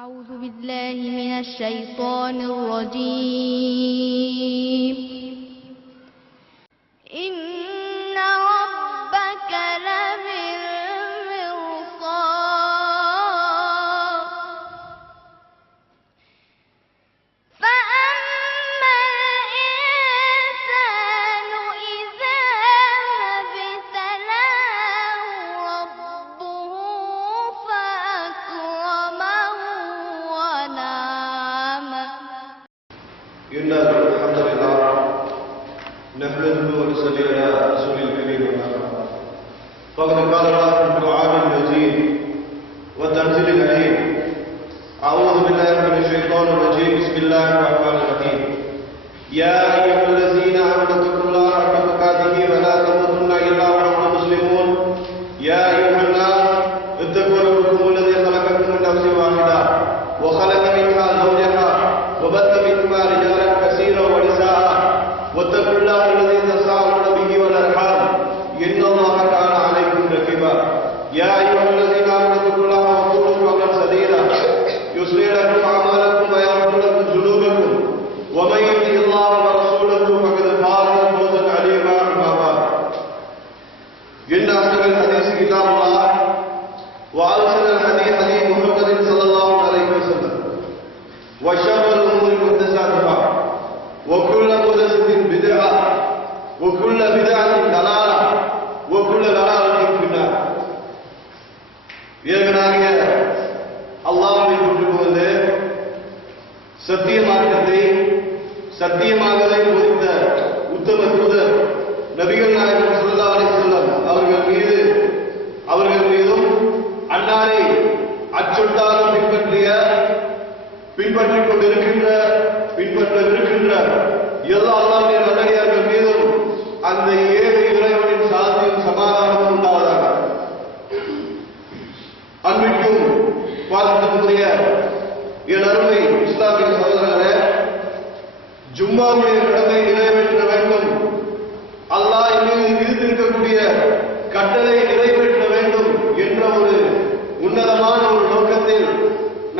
أعوذ بالله من الشيطان الرجيم إن ربك لبالمرصاد فأما الإنسان إذا ما ابتلاه ربه فأكرمه ونعمه إن الحمد لله نحمده ونصلي على رسول الكريم فقد قال الله في القرآن المجيد والتنزيل العليم أعوذ بالله من الشيطان الرجيم بسم الله الرحمن الرحيم يا أيها الذين آمنوا اتقوا الله حق تقاته ولا تموتن إلا وأنتم مسلمون يا أيها الناس اتقوا ربكم الذي خلقكم من نفس واحدة وخلق منها زوجها وبث منهما رجالا كثيرا ونساء واتقوا الله الذي تساءلون به والأرحام إن الله كان عليكم رقيبا يا أيها الذين آمنوا اتقوا الله وقولوا قولا سديدا يصلح لكم أعمالكم ويغفر لكم ذنوبكم ومن يطع الله ورسوله فقد فاز فوزا عظيما أما بعد إن أصدق الحديث كتاب الله وأحسن الهدي هدي محمد صلى الله عليه وسلم وشر الأمور محدثاتها وكل محدثة بدعة وكل بدعة ضلالة وكل ضلالة في النار ஏகனாகிய அல்லாஹ்வை புகழ்ந்து சத்திய மார்க்கத்தை சத்தியமாகவே போதித்த உத்தம தூதர் நபிகள் நாயகம் ஸல்லல்லாஹு அலைஹி வஸல்லம் அவர்கள் மீதும் அன்னாரை அச்சொட்டாலும் பின்பற்றிக் கொண்டிருக்கின்ற எல்லா அல்லாஹ்வின் நல்லடியார்கள் மீதும் அந்த ஏக இறைவனின் சாந்தியும் சமாதானமும் உண்டாவதாக. அன்பிற்கும் பாசத்திற்குரிய என் அருமை இஸ்லாமிய சகோதரர்களே, ஜும்மாவுடைய கடமை நிறைவேற்ற வேண்டும், அல்லாஹ் மீது விதித்திருக்கக்கூடிய கட்டளை நிறைவேற்ற வேண்டும் என்ற ஒரு உன்னதமான ஒரு நோக்கத்தில்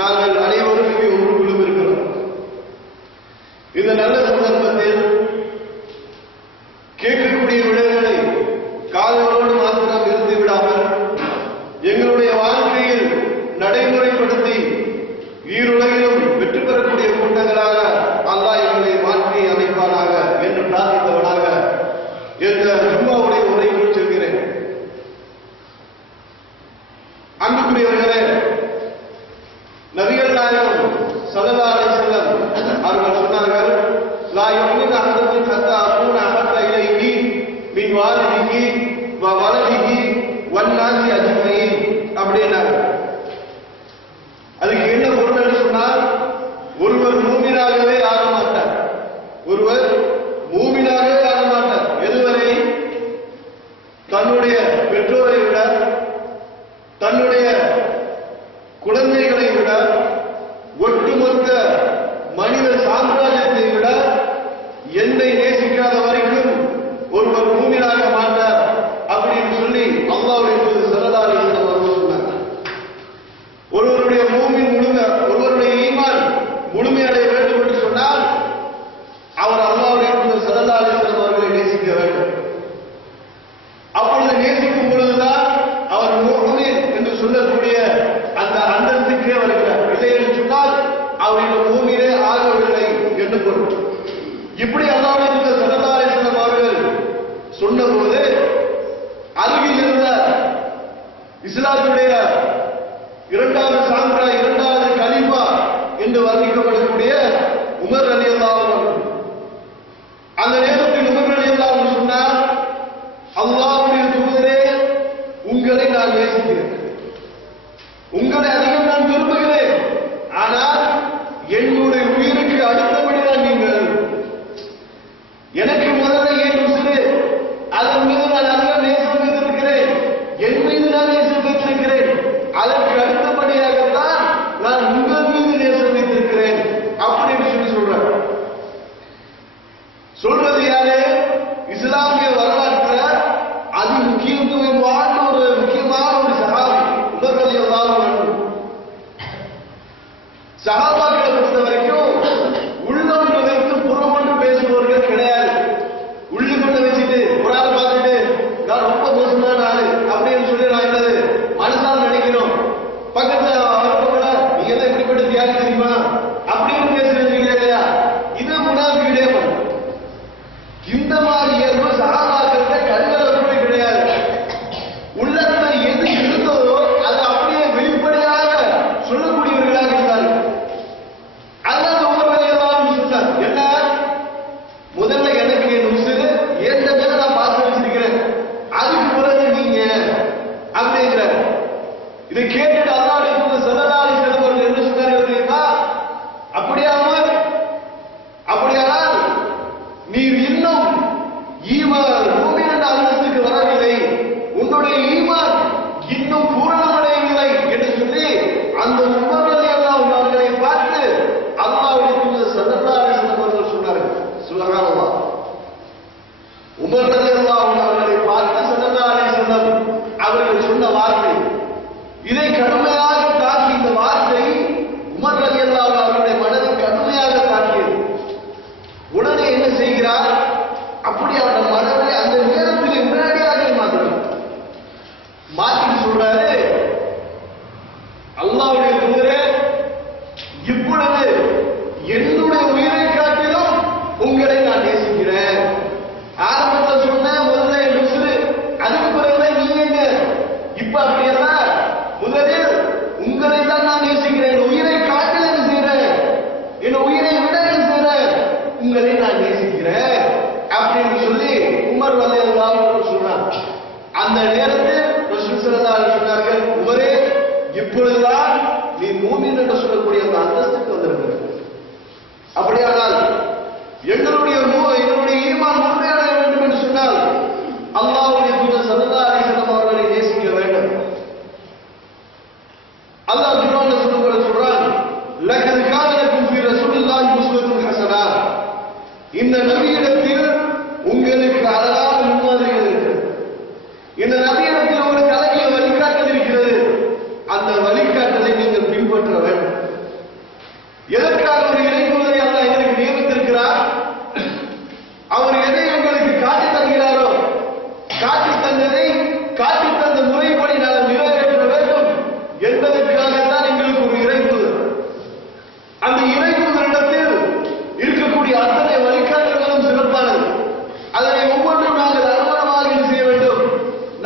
நாங்கள் அனைவரும் இங்கே ஒன்று குழுமிருக்கிறோம். இந்த நல்ல சந்தர்ப்பத்தில் கேட்கக்கூடிய விடயங்களை காதலோடு மாத்திரம் இருந்து விடாமல் எங்களுடைய வாழ்க்கையில் நடைமுறைப்படுத்தி ஈருலகிலும் வெற்றி பெறக்கூடிய கூட்டங்களாக அல்லாஹ் எங்களை மாற்றி அமைப்பானாக என்று பிரார்த்தித்தவனாக என்ற ஜும்மாவுடைய உரையில் சொல்கிறேன். அன்புக்குரியவர்களே, நபிகள் நாயகம் ஸல்லல்லாஹு அலைஹி வஸல்லம் அவர்கள் சொன்னார்கள், லா யுமினு அஹதுக்கும் ஹத்தா அகூன அஹப்ப இலைஹி மின் வாலிதிஹி வ வலதிஹி வன்னாஸி அஜ்மஈன் அப்படின்னாங்க. அதுக்கு என்ன பொருள் சொன்னால், ஒருவர் மூமினாகவே ஆக மாட்டார், ஒருவர் மூமினாகவே ஆக மாட்டார். எதுவரை? தன்னுடைய பெற்றோரை விட, தன்னுடைய குழந்தைகளை விட, ஒட்டுமொத்த மனித சாம்ராஜ்யத்தை விட என்னை நேசிக்காத வரைக்கும் ஒருவர் மூமினாக மாட்டார் அப்படின்னு சொல்லி அல்லாஹ்வுடைய தூதர் ஸல்லல்லாஹு அலைஹி வஸல்லம் அவர்கள் சொன்னாங்க. ஒருவருடைய ஒருவருடைய ஈமான் முழுமையடைய வேண்டும் என்று சொன்னால் அவர் அல்லாஹ்வுடைய தூதர் ஸல்லல்லாஹு அலைஹி வஸல்லம் அவர்களை நேசிக்க வேண்டும். அப்பொழுது நேசிக்கும் பொழுதுதான் அவர் முஃமின் என்று சொல்லக்கூடிய அந்த அந்தஸ்துக்கே வருகிறார். இல்லை என்று சொன்னால் அவருடைய மூமினே ஆகவில்லை என்று பொருள். இப்படி அல்லாஹ்வுடைய தூதர் ஸல்லல்லாஹு அலைஹி வஸல்லம் அவர்கள் சொன்னபோது அருகில் இருந்த இஸ்லாமுடைய இரண்டாவது கலீஃபா என்று வர்ணிக்கப்படக்கூடிய உமர் ரலியல்லாஹு அன்ஹு, அந்த நேரத்தில் உமர் ரலியல்லாஹு அன்ஹு சொன்னார், அல்லாஹ்வுடைய தூதரே, உங்களை நான் நேசிக்கிறேன், உங்களை அதிகம் நான் விரும்புகிறேன், ஆனால் என்னுடைய உயிருக்கு அடுத்தபடிதான் நீங்கள். சஹாபாக்களை பொறுத்த வரைக்கும் உள்ளொன்று வைத்து புறமொன்று பேசுபவர்கள் கிடையாது. உள்ளுக்குள்ள வச்சுட்டு ஒரு ஆள் பார்த்துட்டு நான் ரொம்ப மோசமான ஆளு அப்படின்னு சொல்லி நான் என்னது மனசால் நினைக்கிறோம். பக்கத்துல கூட நீங்க எல்லாம் இப்படிப்பட்ட தியாகி தெரியுமா அப்படின்னு பேசுறது இல்லையா? இது முனாஃபிக்குடைய பண்பு. இந்த மாதிரி இயல்பு சஹாபாக்களுக்கு கண்கள கிடையாது. உள்ளத்துல எது இருந்தோ அதை அப்படியே வெளிப்படையாக சொல்லக்கூடியவர்களாக இருந்தார்கள். அதான் உமர் ரலியல்லாஹு அன்ஹு சொன்னார், என்ன முதல்ல எனக்கு என் உசுறு ஏற்ற மேல நான் பார்த்து வச்சிருக்கிறேன், அதுக்கு பிறகு நீங்க அப்படிங்கிறார். இதை கேட்டுட்டு அல்லாஹ்வுடைய தூதர் ஸல்லல்லாஹு அலைஹி வஸல்லம் அவர்கள் என்ன சொன்னார்கள் தெரியுமா? அப்படியானால் நீ இன்னும் ஈமான் மூமின் அந்தஸ்துக்கு வரவில்லை, உன்னுடைய ஈமான் இன்னும் பூரணமடையவில்லை என்று சொல்லி அந்த உமர் ரலியல்லாஹு அன்ஹு அவர்களை பார்த்து அல்லாஹ்வுடைய தூதர் ஸல்லல்லாஹு அலைஹி வஸல்லம் அவர்கள் சொன்னார்கள். சுப்ஹானல்லாஹ். உமர் ரலியல்லாஹு அன்ஹு அவர்களை பார்த்து ஸல்லல்லாஹு அலைஹி வஸல்லம் அவர்கள் சொன்ன வார்த்தை, இதை கடுமையாக தாக்கி, இந்த வார்த்தை உமர் ரலியல்லாஹு அன்ஹு அவருடைய மனதை கடுமையாக தாக்கியது. உடனே என்ன செய்கிறார்? அப்படி அவருடைய மனதை அந்த நேரத்தில் உடனடியாக மாற்றி சொல்றாரு, அல்லாஹ்வுடைய தூதரே, இப்பொழுது என்னுடைய உயிரை காட்டிலும் உங்களை நான் நேசிக்கிறேன். ஆரம்பத்தில் சொன்ன முதல்ல என் உசுரு, அதுக்கு பிறகு நீங்க இப்ப அப்படியெல்லாம் முதலில் உங்களை தான் நான் நேசிக்கிறேன், என் உயிரை காட்டில் என்ன செய்யறேன், என் உயிரை விட என்ன செய்யறேன், உங்களை நான் நேசிக்கிறேன் அப்படின்னு சொல்லி உமர் ரலியல்லாஹு அன்ஹு சொன்னார். அந்த நேரத்தில் ரசூல் ஸல்லல்லாஹு அலைஹி வஸல்லம் சொன்னார்கள், உமரே, இப்பொழுதுதான் நீ மூமின் என்று சொல்லக்கூடிய அந்த அந்தஸ்துக்கு வந்திருக்கிறார். அப்படியானால் எங்களுடைய ஈமான் முழுமையடைய வேண்டும் என்று சொன்னால் அல்லாஹ்வுடைய தூதர் ஸல்லல்லாஹு அலைஹி வஸல்லம் அவர்களை நேசிக்க வேண்டும். அல்லாஹ் குர்ஆன்ல சொல்றான், லகத் கான லக்கும் ஃபீ ரசூலில்லாஹி உஸ்வத்துன் ஹஸனா, இந்த நபியிடத்தில் உங்களுக்கு அழகான முன்மாதிரிகள் இருக்கிறது, இந்த நபியிடத்தில் உங்களுக்கு அழகிய வழிகாட்டல் இருக்கிறது, அந்த வழிகாட்டலை நீங்கள் பின்பற்ற வேண்டும். எதற்காக ஒரு இறைத்தூதரை அல்லாஹ் எங்களுக்கு நியமித்திருக்கிறார்? அவர் எதை எங்களுக்கு காட்டி தருகிறாரோ, காட்டி தந்ததை காட்டி தந்த முறைப்படி நாங்கள் நிறைவேற்ற வேண்டும் என்பதற்காகத்தான் எங்களுக்கு ஒரு இறைத்தூதர். அந்த இறைத்தூதரிடத்தில் இருக்கக்கூடிய அத்தனை வழிகாட்டல்களும் சிறப்பானது. அதனை ஒவ்வொன்றும் நாங்கள் அனுமானமாக செய்ய வேண்டும்,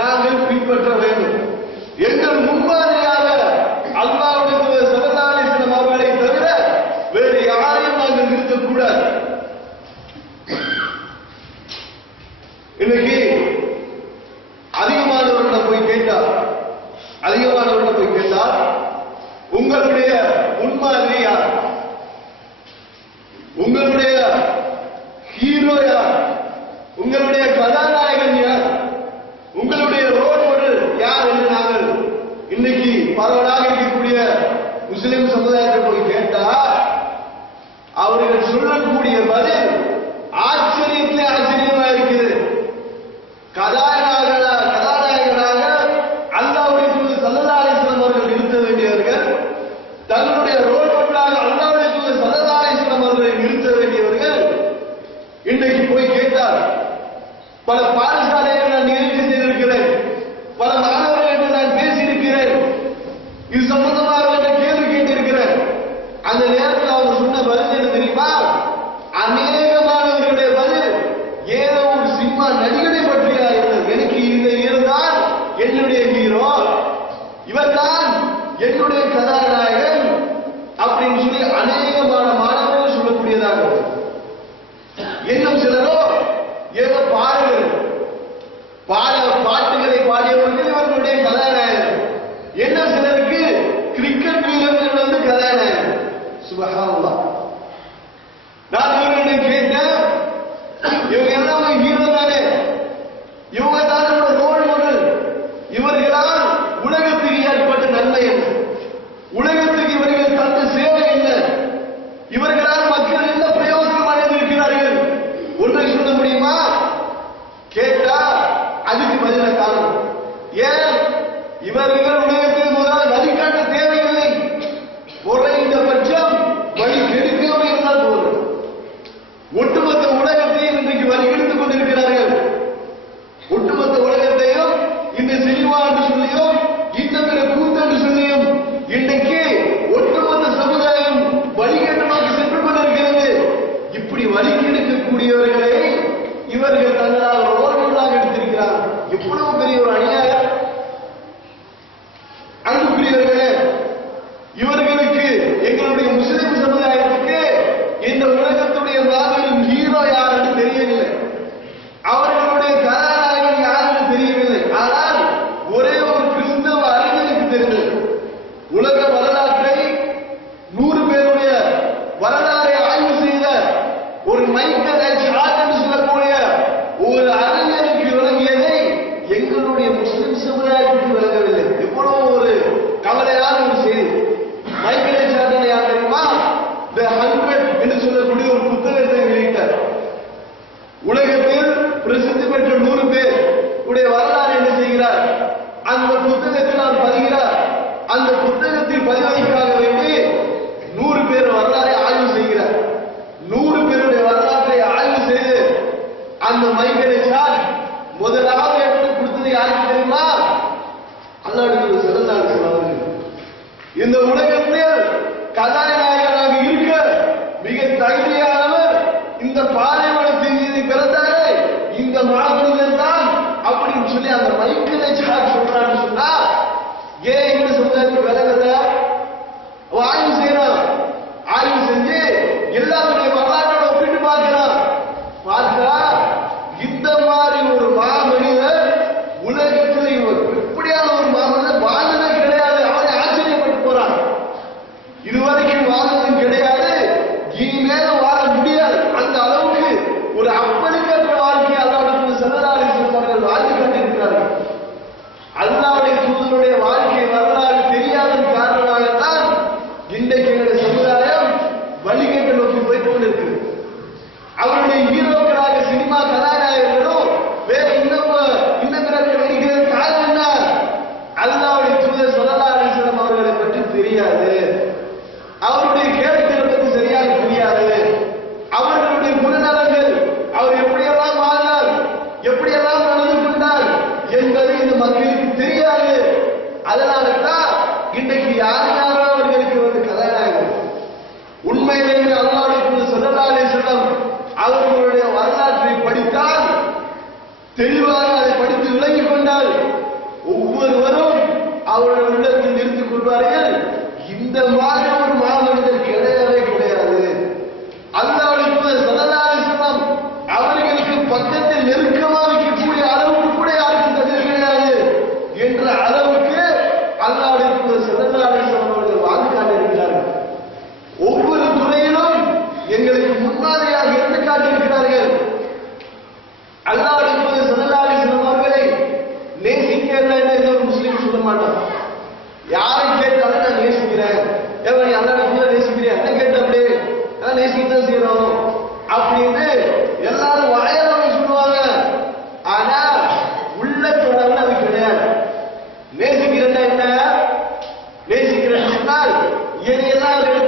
நாங்கள் பின்பற்ற வேண்டும். எங்கள் முன்மாதிரியாக அல்லாஹ்வுடைய தூதர் ஸல்லல்லாஹு அலைஹி வஸல்லம் அவர்களை தவிர வேறு யாரையும் நாங்கள் நிறுத்தக்கூடாது. இன்னைக்கு அதிகமானவர்களை போய் கேட்டால் உங்களுடைய முன்மாதிரி யார், உங்களுடைய ஹீரோ யார், உங்களுடைய கதாநாயகன் யார், உங்களுடைய ரோல் மாடல் யார் என்று நாங்கள் இன்னைக்கு பரவலாக இருக்கக்கூடிய முஸ்லிம் சமுதாயத்தை போய் கேட்டா அவர்கள் சொல்லக்கூடிய பதில் ஆச்சரியத்திலே ஆச்சரியமா இருக்குது. கதாநாயகனாக அல்லாஹ்வுடைய தூதர் ஸல்லல்லாஹு அலைஹி வஸல்லம் அவர்கள் நிறுத்த வேண்டியவர்கள், தங்களுடைய ரோல் மாடலாக அல்லாஹ்வுடைய தூதர் ஸல்லல்லாஹு அலைஹி வஸல்லம் அவர்களை நிறுத்த வேண்டியவர்கள் இன்றைக்கு போய் கேட்டார். பல பாடசாலைகளை நான் நிகழ்ச்சி செய்திருக்கிறேன், பல மாணவர்களிடம் நான் பேசியிருக்கிறேன், இது சம்பந்தமாக கேள்வி கேட்டிருக்கிறேன். அந்த நேரத்தில் அவங்க சொன்ன பதில் என்ன தெரியுமா? அநேகமானவர்களுடைய பதில் ஏதோ ஒரு சினிமா நடிகனை பற்றியா இருந்தது. எனக்கு இந்த இருந்தால் என்னுடைய ஹீரோ, இவர் தான் என்னுடைய கதாநாயகன் அப்படின்னு சொல்லி அநேகமான மாணவர்கள் சொல்லக்கூடியதாக. இன்னும் சிலரோ ஏதோ பாட்டுகளை பாடியவர்கள் இவர்களுடைய கதாநாயகன். என்ன சிலருக்கு கிரிக்கெட் வீரர்கள் வந்து கதாநாயகன். சுப்ஹானல்லாஹ். நான் இவர்களிடம் கேட்டேன், இவங்க எல்லாமே ஹீரோ தானே, இவங்க தான் ரோல் மாடல், இவர்களால் உலகத்துக்கு ஏற்பட்ட நன்மை என்ன, உலகத்துக்கு இவர்கள் தந்த சேவை என்ன, இவர்களால் மக்கள் என்ன பிரயோஜனம் அடைந்திருக்கிறார்கள் ஒன்றை சொல்ல முடியுமா? கேட்டா அதுக்கு பதில காரணம். ஏன் இவர்கள் உலகத்தில் முதல் வழிகாட்ட தேவையில்லை, குறைந்தபட்சம்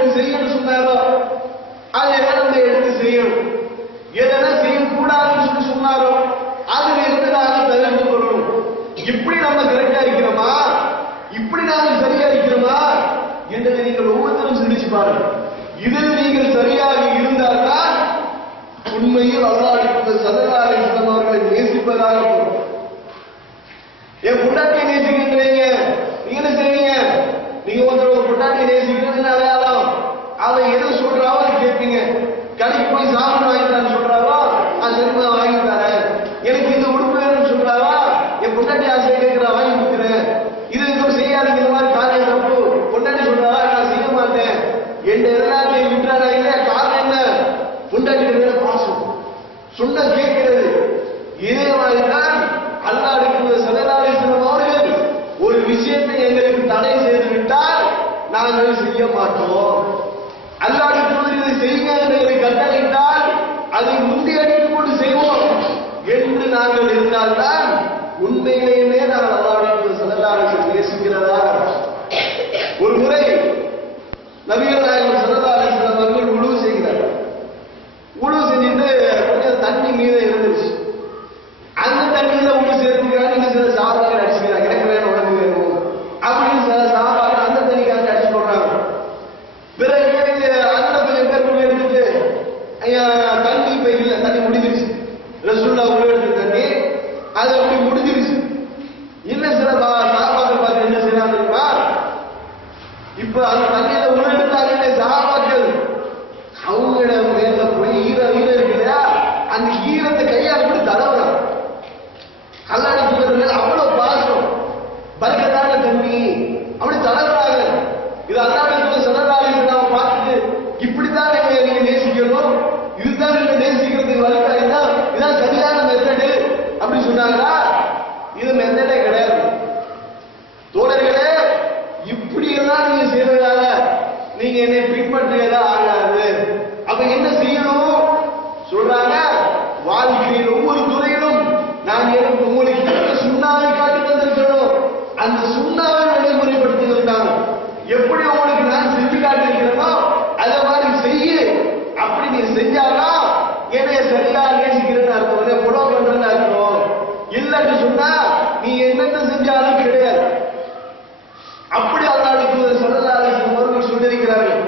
உங்களுக்கு செய்யணும்னு சொன்னாரோ அதெல்லாம் நம்ம எடுத்து செய்யணும். எதெல்லாம் செய்யக்கூடாதுன்னு சொல்லி சொன்னாரோ அதுல இருந்து நாங்க தவிர்த்து கொள்ளணும். இப்படி நம்ம கரெக்டா இருக்கிறோமா, இப்படி நாங்க சரியா இருக்கிறோமா என்பதை நீங்கள் ஒவ்வொருத்தரும் சிந்திச்சு பாருங்க. இதில் நீங்கள் சரியாக இருந்தால்தான் உண்மையில் அல்லாஹ்வுக்கு ஸல்லல்லாஹு அலைஹி வஸல்லம் அவர்களை நேசிப்பதாக பொருள். என் பொண்டாட்டியை நேசிக்கிறீங்க, நீங்க என்ன செய்வீங்க? நீங்க ஒரு பொண்டாட்டியை நேசிக்கிறதுன்னு அடையாளம். அவன் எது சொல்றாவோ அதை கேட்பீங்க. கடைக்கு போய் சாப்பிட்டு வாங்கிட்டான்னு சொல்றாவோ சரிமா வாங்கி தரேன். எனக்கு இந்த உடுப்பு வேணும்னு சொல்றாவா என் பொண்டாட்டி ஆசையை கேட்கிறா வாங்கி கொடுக்குறேன். இது எதுவும் செய்யாதீங்க, இந்த மாதிரி காரியம் தப்பு. பொண்டாட்டி சொல்றாவா நான் செய்ய மாட்டேன். என் எல்லாத்தையும் விட்டுறாரா இல்ல, காரணம் என்ன? பொண்டாட்டி மேல பாசம், சொன்ன கேட்கிறது. இதே மாதிரிதான் அல்லாஹ்வுக்கு ஸல்லல்லாஹு அலைஹி வஸல்லம் அவர்கள் ஒரு விஷயத்தை எங்களுக்கு தடை செய்து விட்டால் நாங்கள் செய்ய மாட்டோம். அல்லாஹ்வுக்கு இதை செய்யுங்க என்று கட்டளையிட்டால் அதை முந்தியடித்து கொண்டு செய்வோம் என்று நாங்கள் இருந்தால்தான் உண்மையிலேயே நாங்கள் அல்லாஹ்வுக்கு ஸல்லல்லாஹு அலைஹி வஸல்லம் நேசிக்கிறதா. ஒரு முறை நபிகள் நாயகம் ஸல்லல்லாஹு அலைஹி வஸல்லம் அவர்கள் உழு செய்கிறார். உழு செஞ்சுட்டு கொஞ்சம் தண்ணி மீது இருந்துச்சு. அந்த தண்ணியில உப்பு சேர்த்துக்கிறாங்க. நீங்க சில சாப்பாடு அடிச்சுக்கிறாங்க, எனக்கு வேணும் உடம்பு வேணும் அப்படின்னு சில சாப்பாடு அந்த தண்ணிக்காக அடிச்சு போடுறாங்க. பிறகு அந்த கொஞ்சம் பேர் எடுத்துட்டு ஐயா தண்ணி இப்ப இல்ல, தண்ணி முடிஞ்சிருச்சு. ரசூலுல்லாஹ் உள்ள எடுத்த தண்ணி அது அப்படி முடிஞ்சிருச்சு. இன்னும் சில சாப்பாடு பார்த்து என்ன செய்யலாம் தெரியுமா? இப்ப அந்த தண்ணியில உள்ள எடுத்தாங்க சாப்பாடுகள் அவங்கள மேல போய் ஈரம் இருக்கு இல்லையா, அந்த ஈரத்தை கையால் கூட தடவுறாங்க. அல்லாஹ்வுக்கு மேல அவ்வளவு பாசம், பரக்கத்தான தண்ணி அப்படி தடவுறாங்க. இது அல்லாஹ்வுக்கு ஸல்லல்லாஹு அலைஹி வஸல்லம் பார்த்துட்டு இப்படித்தான் நீங்க நேசிக்கணும், இதுதான் நீங்க நேசிக்கிறதுக்கு வழிகாட்டுதா, இதான் சரியான மெத்தடு அப்படி சொன்னாங்களா? இது மெத்தடே கிடையாது தோழர்களே. இப்படி எல்லாம் நீங்க செய்யறதால நீங்க என்னை பின்பற்றியதா ஆகாது. அப்ப என்ன செய்யணும் சொல்றாங்க? வாழ்க்கையில் ஒவ்வொரு துறையிலும் நான் எனக்கு உங்களுக்கு சுண்ணாவை காட்டி தந்திருக்கணும், அந்த சுண்ணாவை நடைமுறைப்படுத்துகிறாங்க. எப்படி உங்களுக்கு நான் செஞ்சு காட்டிருக்கிறேனோ அதை மாதிரி செய்ய. அப்படி நீ செஞ்சாதான் என்னைய சரியா நேசிக்கிறேன்னு அர்த்தம், புடவை பண்றேன்னு அர்த்தம். இல்லைன்னு சொன்னா நீ என்னென்ன செஞ்சாலும் கிடையாது. அப்படி அல்லாஹ்வுக்கு ஸல்லல்லாஹு அலைஹி வஸல்லம் அவர்கள் சொல்லியிருக்கிறார்கள்.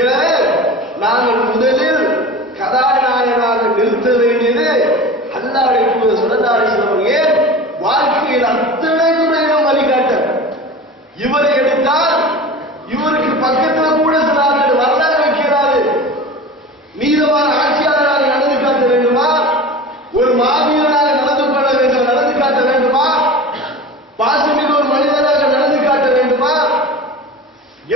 எனவே நாங்கள் முதலில் கதாநாயகனாக நிறுத்த வேண்டியது அல்லாஹ்வுக்கு ஸல்லல்லாஹு அலைஹி வஸல்லம். ஏன் வாழ்க்கையில் அத்தனை துறையிலும் வழிகாட்ட. இவரை எடுத்தால் இவருக்கு பக்கத்தில் கூட சில வரலாறு வைக்கிறாரு. நீதமான ஆட்சியாளராக நடந்து காட்ட வேண்டுமா, ஒரு மாவீரனாக நடந்து கொள்ள வேண்டும், நடந்து காட்ட வேண்டுமா, பாசமிகு ஒரு மனிதனாக நடந்து காட்ட வேண்டுமா,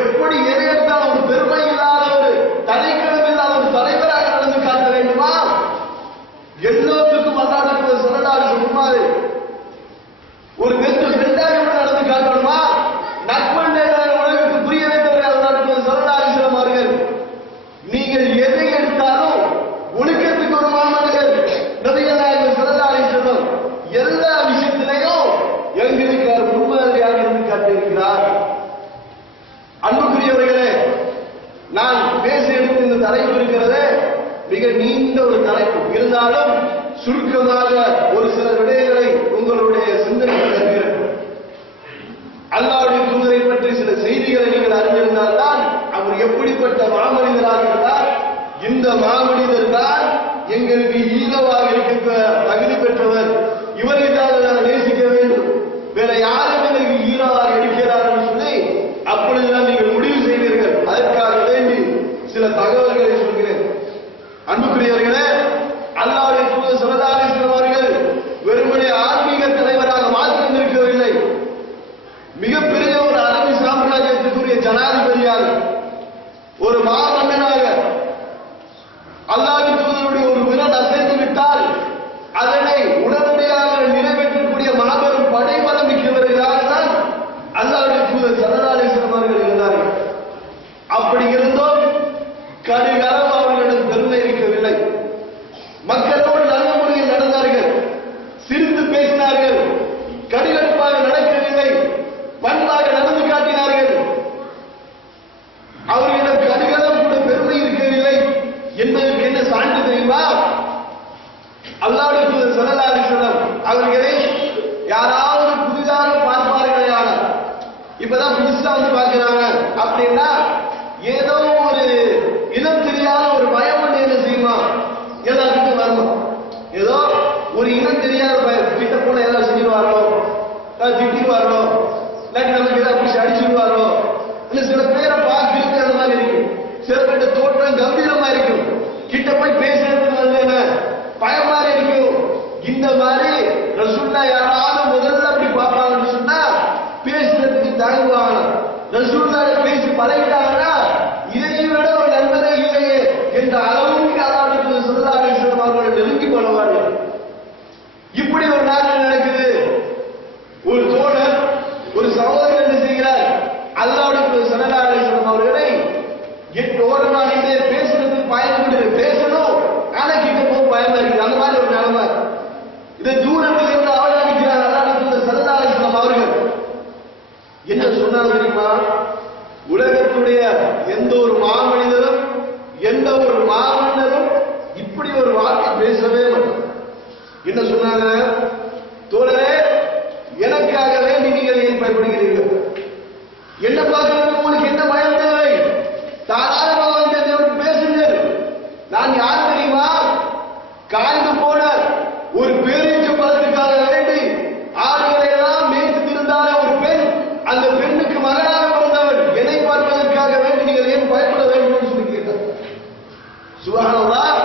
எப்படி எதை எடுத்தால் ஒரு பெருமை இல்லாத ஒரு தலைக்கிழமை இல்லாத ஒரு தலைவராக நடந்து காட்ட வேண்டுமா, எல்லாத்துக்கும் அல்லாஹ்வுக்கு ஸல்லல்லாஹு அலைஹி வஸல்லம் ஒரு பெஸ்ட் ஃப்ரெண்டாக நடந்து காட்டணுமா, நட்பன் உலகத்துக்கு புரிய வேண்டும் அல்லாஹ்வுக்கு ஸல்லல்லாஹு அலைஹி வஸல்லம் அவர்கள். நீங்கள் எதை எடுத்தாலும் ஒழுக்கத்துக்கு ஒரு மாமனிதர் நபிகள் நாயகம் ஸல்லல்லாஹு அலைஹி வஸல்லம் எல்லா விஷயத்திலையும் எங்களுக்கு முன்மாதிரியாக இருந்து காட்டியிருக்கிறார். அன்புக்குரியவர்களே, நான் பேச எடுத்து இந்த தலைப்பு இருக்கிறது மிக நீண்ட ஒரு தலைப்பு. இருந்தாலும் சுருக்கமாக ஒரு சில விடயங்களை உங்களுடைய சிந்தனைக்கு தருகிறேன். அல்லாஹ்வுடைய தூதரை பற்றி சில செய்திகளை நீங்கள் அறிந்திருந்தால்தான் அவர் எப்படிப்பட்ட மாமனிதராக இருந்தார், இந்த மாமனிதர் தான் எங்களுக்கு ஹீரோவாக இருக்க தகுதி பெற்றவர், இவரை தான் நான் நேசிக்க வேண்டும், வேற யாரும் எனக்கு ஹீரோவாக இருக்கிறார்கள் சொல்லி அப்பொழுதுதான் நீங்கள் முடிவு செய்வீர்கள். அதற்காக வேண்டி சில தகவல்களை சொல்கிறேன். அன்புக்குரியவர்களே, அல்லாஹ்வுடைய தூதர் ஸல்லல்லாஹு அலைஹி வஸல்லம் அவர்கள் வெறுமனே ஆன்மீக தலைவராக மாத்திரம் இருக்கவில்லை, மிகப்பெரிய ஒரு அரபி சாம்ராஜ்யத்துக்குரிய ஜனாதிபதியாக, ஒரு மாமன்னனாக, அல்லாஹ்வின் தூதருடைய ஒரு விரல் அசைத்து விட்டால் அதனை உடனடியாக நிறைவேற்றக்கூடிய மாபெரும் படைபலம் மிக்கவர்களாக தான் அல்லாஹ்வுடைய தூதர் ஸல்லல்லாஹு அலைஹி வஸல்லம் அவர்கள் இருந்தார்கள். அப்படி இருந்தும் கடுகளவு அவர்களிடம் பெருமை இருக்கவில்லை. மக்களோடு நல்ல முறையில் நடந்தார்கள், சிரித்து பேசினார்கள், கடுகடுப்பாக நடக்கவில்லை, பண்பாக நடந்து காட்டினார்கள். அவர்களிடம் தெரியுமா? அல்லாஹ்வுடைய தூதர் ஸல்லல்லாஹு அலைஹி வஸல்லம் அவர்களை யாராவது புதிதாக பார்ப்பார்களேயான, இப்பதான் புதுசா வந்து பார்க்கிறாங்க அப்படின்னா ஏதோ ஒரு இனம் தெரியாத ஒரு பயம் ஒன்று என்ன செய்யுமா எல்லாருக்கும் வரணும். ஏதோ ஒரு இனம் தெரியாத பயம், கிட்ட போன ஏதாவது செஞ்சிருவாரோ, திட்டிடுவாரோ, இல்லாட்டி நமக்கு ஏதாவது பிடிச்சி அடிச்சிருவாரோ, இல்ல சில பேரை பார்க்கறதுக்கு அந்த மாதிரி இருக்கும். சில பேருடைய தோற்றம் கம்பீரமா இருக்கும், கிட்ட போய் பேசுறதுக்கு வந்து என்ன பயமா இருக்கும். இந்த மாதிரி ரசூலுல்லாஹ் யாராவது முதல்ல அப்படி பார்ப்பாங்கன்னு சொன்னா பேசுறதுக்கு தயங்குவாங்க. ரசூலுல்லாஹ் பேசி பழகிட்டாங்கன்னா இதை விட ஒரு நண்பரே இல்லையே என்ற அளவுக்கு அல்லாஹ்வுடைய தூதர் ஸல்லல்லாஹு அலைஹி வஸல்லம் அவர்களை நெருங்கி கொள்வாங்க. இப்படி ஒரு நாள் நடக்குது. ஒரு தோழர் ஒரு சகோதரர் என்ன செய்கிறார், அல்லாஹ்வுடைய தூதர் ஸல்லல்லாஹு அலைஹி வஸல்லம் அவர்களை ஓரமாக பேசுறதுக்கு பயன்படுது, பேசணும் ஆனா கிட்ட போக பயமா இருக்குது. அந்த மாதிரி ஒரு நிலைமை. இதை தூரத்தில் இருந்து அவதானிக்கிறார் அல்லாஹ்வுடைய தூதர் ஸல்லல்லாஹு அலைஹி வஸல்லம் அவர்கள். என்ன சொன்னாங்க தெரியுமா? உலகத்துடைய எந்த ஒரு மாமனிதரும் எந்த ஒரு மாமன்னரும் இப்படி ஒரு வார்த்தை பேசவே மாட்டார். என்ன சொன்னாங்க? தோழரே, எனக்காக வேண்டி நீங்கள் ஏன் பயப்படுகிறீர்கள்? என்ன பார்க்கறது உங்களுக்கு என்ன பயம் தேவை? தாராளமாக வந்து பேசுங்கள். நான் யார் தெரியுமா? காய்ந்து போன ஒரு பேரீச்ச பழத்துக்காக வேண்டி ஆடுகளை எல்லாம் மேய்த்து திருந்தான ஒரு பெண், அந்த பெண்ணுக்கு மகனாக பிறந்தவர். என்னை பார்ப்பதற்காக வேண்டி நீங்கள் ஏன் பயப்பட வேண்டும் என்று சொல்லி கேட்டார். சுப்ஹானல்லாஹ்,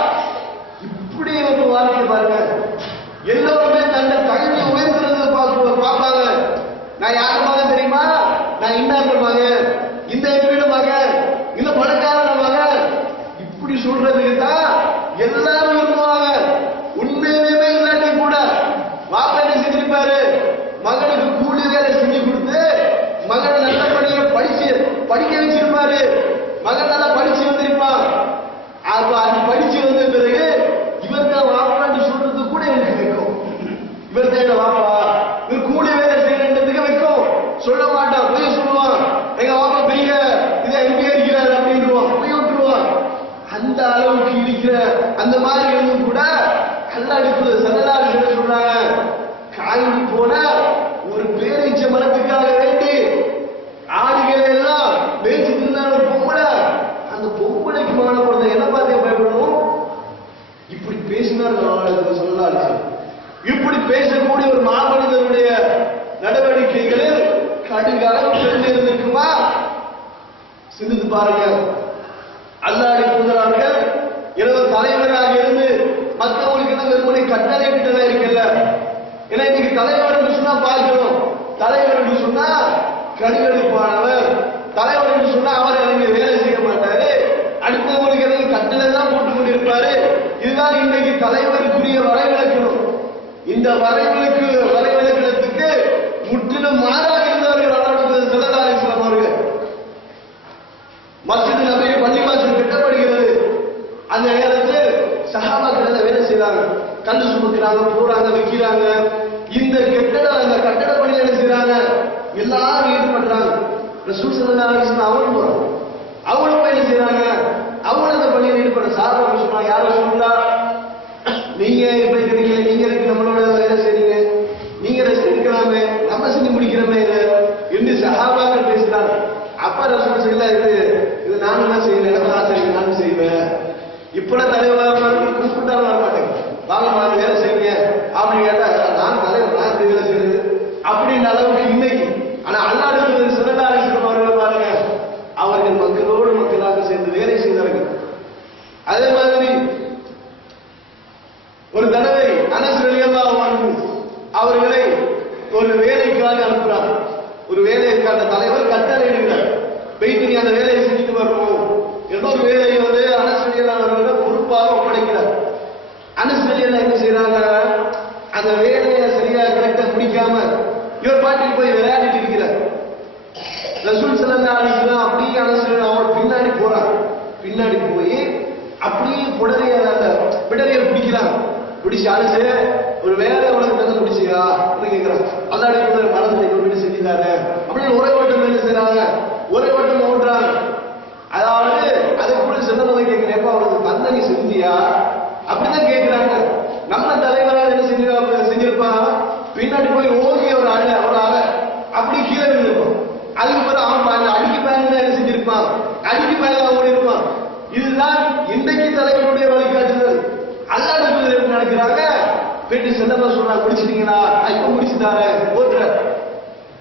இப்படி ஒரு வார்த்தை பாருங்க. எல்லோருமே தன்னை தகுதி உயர்த்துறது பார்ப்பாங்க. நான் யார் மகன் தெரியுமா? நான் இன்னார் மகன், இந்த எம்பியோட மகன், இந்த பணக்காரன மகன், இப்படி சொல்றதுக்கு தான் எல்லாரும் விரும்புவாங்க. உண்மையுமே இல்லாட்டி கூட வாப்பா என்ன செஞ்சிருப்பாரு, மகனுக்கு கூலி வேலை செஞ்சு கொடுத்து மகனை நல்லபடியா படிக்க வச்சிருப்பாரு. மகன் நல்லா படிச்சு வந்திருப்பான். அது படிச்சு வந்த பிறகு இவர் தான் வாப்பான்னு சொல்றது கூட எனக்கு வைக்கும். இவர் தான் வாப்பா, இவர் கூலி வேலை செய்யறதுக்கு வைக்கும். சொல்ல மாட்டான், போய் சொல்லுவான், எங்க வாப்பா பெரிய இதை எங்கே இருக்கிறார் அப்படின்றான், போய் விட்டுருவான். அந்த அளவுக்கு இருக்கிற அந்த மாதிரி இருந்தும் கூட அல்லாஹ்வுடைய தூதர் ஸல்லல்லாஹு அலைஹி வஸல்லம் சொல்றாங்க, காய்ந்து போன ஒரு பேரீச்ச மரத்துக்காக வேண்டி ஆடுகளை எல்லாம் மேய்ச்சி தின்னான ஒரு பொம்பளை, அந்த பொம்பளைக்கு மகன பிறந்த என்ன பார்த்து பயப்படணும்? இப்படி பேசினார் ஸல்லல்லாஹு. இப்படி பேசக்கூடிய ஒரு மாமனிதனுடைய நடவடிக்கைகளில் கடுகளவு இருந்திருக்குமா? சிந்தித்து பாருங்க. அல்லாஹ்வுடைய தூதர்கள் எனது தலைவராக இருந்து மற்றவங்களுக்கு என்ன வெறுமனை கட்டளை கிட்டதான் இருக்கல. ஏன்னா இன்னைக்கு தலைவர் என்று சொன்னா பார்க்கிறோம். தலைவர் என்று சொன்னா கடுகடுப்பானவர். தலைவர் என்று சொன்னா அவர் எனக்கு வேலை செய்ய மாட்டாரு, அடுத்தவங்களுக்கு எனக்கு கட்டளை தான் போட்டுக் கொண்டிருப்பாரு. இதுதான் இன்றைக்கு தலைவருக்குரிய வரைவிலக்கணம். இந்த வரைவிலக்கணத்துக்கு முற்றிலும் மாறாக இருந்தார்கள் அல்லாஹ்வுடைய ஸல்லல்லாஹு அலைஹி வஸல்லம் அவர்கள். மஸ்ஜித் நபி பள்ளிவாசல் கட்டப்படுகிறது. அந்த நேரத்தில் சஹாபாக்கள் வேலை செய்யறாங்க, கண்டு சுமக்கிறாங்க, போறாங்க, விற்கிறாங்க. இந்த கட்டட பணி என்ன செய்யறாங்க, எல்லாரும் ஈடுபடுறாங்க. ரசூல் ஸல்லல்லாஹு அலைஹி வஸல்லம் அவரும் போறாங்க. அவங்களும் என்ன செய்யறாங்க, அவங்களும் அந்த பணியில் ஈடுபட சாதாரண சொன்னாங்க, யாரும் சொல்லா நீங்க இப்ப இருக்கிறீங்க, நீங்க இருக்கு நம்மளோட வேலை செய்றீங்க, நீங்க ரெஸ்ட் எடுக்கலாமே, நம்ம செஞ்சு முடிக்கிறோமே என்று சஹாபாக்கள் பேசுறாங்க. அப்ப ரசூல் செய்யல, இது நானும் தான் செய்யல, எனக்கு ஆசை இருக்கு, நானும் செய்வேன். இப்பட தலைவர் கூப்பிட்டாலும் வர மாட்டேங்க, வாங்க பார்த்து வேலை செய்யுங்க அப்படின்னு கேட்டா நான் தலைவர், நான் வேலை செய்யுது அப்படின்ற அளவுக்கு இன்னைக்கு. ஆனா அல்லாஹ்வுடைய தூதர் ஸல்லல்லாஹு அலைஹி வஸல்லம் அவர்கள் பாருங்க, அவர்கள் மக்களோடு மக்களாக சேர்ந்து வேலை செய்தார்கள். அதே மாதிரி ஒரு தடவை அனஸ் ரலியல்லாஹு அன்ஹு அவர்களை ஒரு வேலைக்காக அனுப்புறார். ஒரு வேலைக்கான தலைவர் கட்டளை இடுகிறார், போயிட்டு நீ அந்த வேலையை செஞ்சுட்டு வரணும். ஏதோ ஒரு வேலையை வந்து அனஸ் ரலியல்லாஹு அன்ஹு பொறுப்பாக ஒப்படைக்கிறார். அனஸ் ரலியல்லாஹு என்ன செய்யறாங்க, அந்த வேலையை சரியா கரெக்டா முடிக்காம இவர் பாட்டுக்கு போய் விளையாடிட்டு இருக்கிறார். ரசூல் ஸல்லல்லாஹு அலைஹி வஸல்லம் அப்படியே அனஸ் ரலியல்லாஹு அன்ஹு பின்னாடி போறாங்க. பின்னாடி போய் அப்படியே பிடரைய பிடிக்கிறாங்க. பிடிச்சு அழைச்சு ஒரு வேலை உனக்கு தந்து முடிச்சியா அப்படின்னு கேட்கிறாங்க. அல்லாஹ்வுடைய தூதர் மனதில் கொண்டு செஞ்சுட்டாரு அப்படின்னு ஒரே ஓட்டம் என்ன செய்யறாங்க, ஒரே ஓட்டம் ஓடுறாங்க. அதாவது அதுக்குள்ள சொன்னதை கேட்கிறேன், எப்ப அவனுக்கு தந்த நீ செஞ்சியா அப்படிதான் கேட்கிறாங்க. நம்ம தலைவரால் என்ன செஞ்சிருப்பான், பின்னாடி போய் ஓகே ஒரு ஆள அப்படி கீழே விழுந்திருப்பான். அதுக்கு பிறகு அவன் அடிக்கு பயன் என்ன செஞ்சிருப்பான், அடிக்கு பயன் ஓடி இருப்பான். இதுதான் இன்றைக்கு தலைவருடைய வழிகாட்டுதல். அல்லாஹ்வுடைய எப்படி நடக்கிறாங்க, போயிட்டு செல்லமா சொல்றாங்க, முடிச்சிட்டீங்களா, இப்ப முடிச்சுட்டாரு ஓட்டுற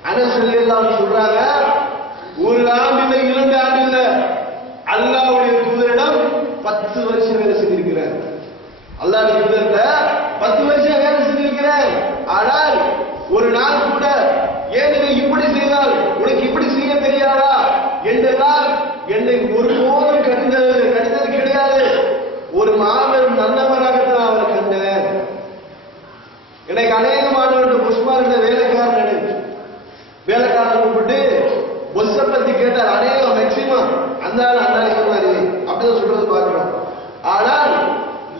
அனஸ் ரலியல்லாஹு சொல்றாங்க, ஒரு ஆண்டு இல்லை 2 ஆண்டு இல்லை, அல்லாஹ்வுடைய தூதரிடம் 10 வருஷம் வேலை செஞ்சிருக்கிறார். அல்லாஹ்வுடைய தூதர்கிட்ட 10 வருஷம் வேலை செஞ்சிருக்கிறேன். ஆனால் ஒரு நாள் கூட ஏன் நீ இப்படி செய்தால் உனக்கு இப்படி செய்ய தெரியாதா என்றால் என்னை ஒருபோதும் கடிதது கிடையாது. ஒரு மாபெரும் நல்லவராகத்தான் அவர் கண்டேன். எனக்கு அநேக மாணவர்கள் புஷ்மார் வேலைக்காரன் கூப்பிட்டு பொஸ்ஸை பத்தி கேட்டார். அநேகம் மேக்சிமம் அந்த சொன்னாரு அப்படிதான் சொல்றது பார்க்கிறோம். ஆனால்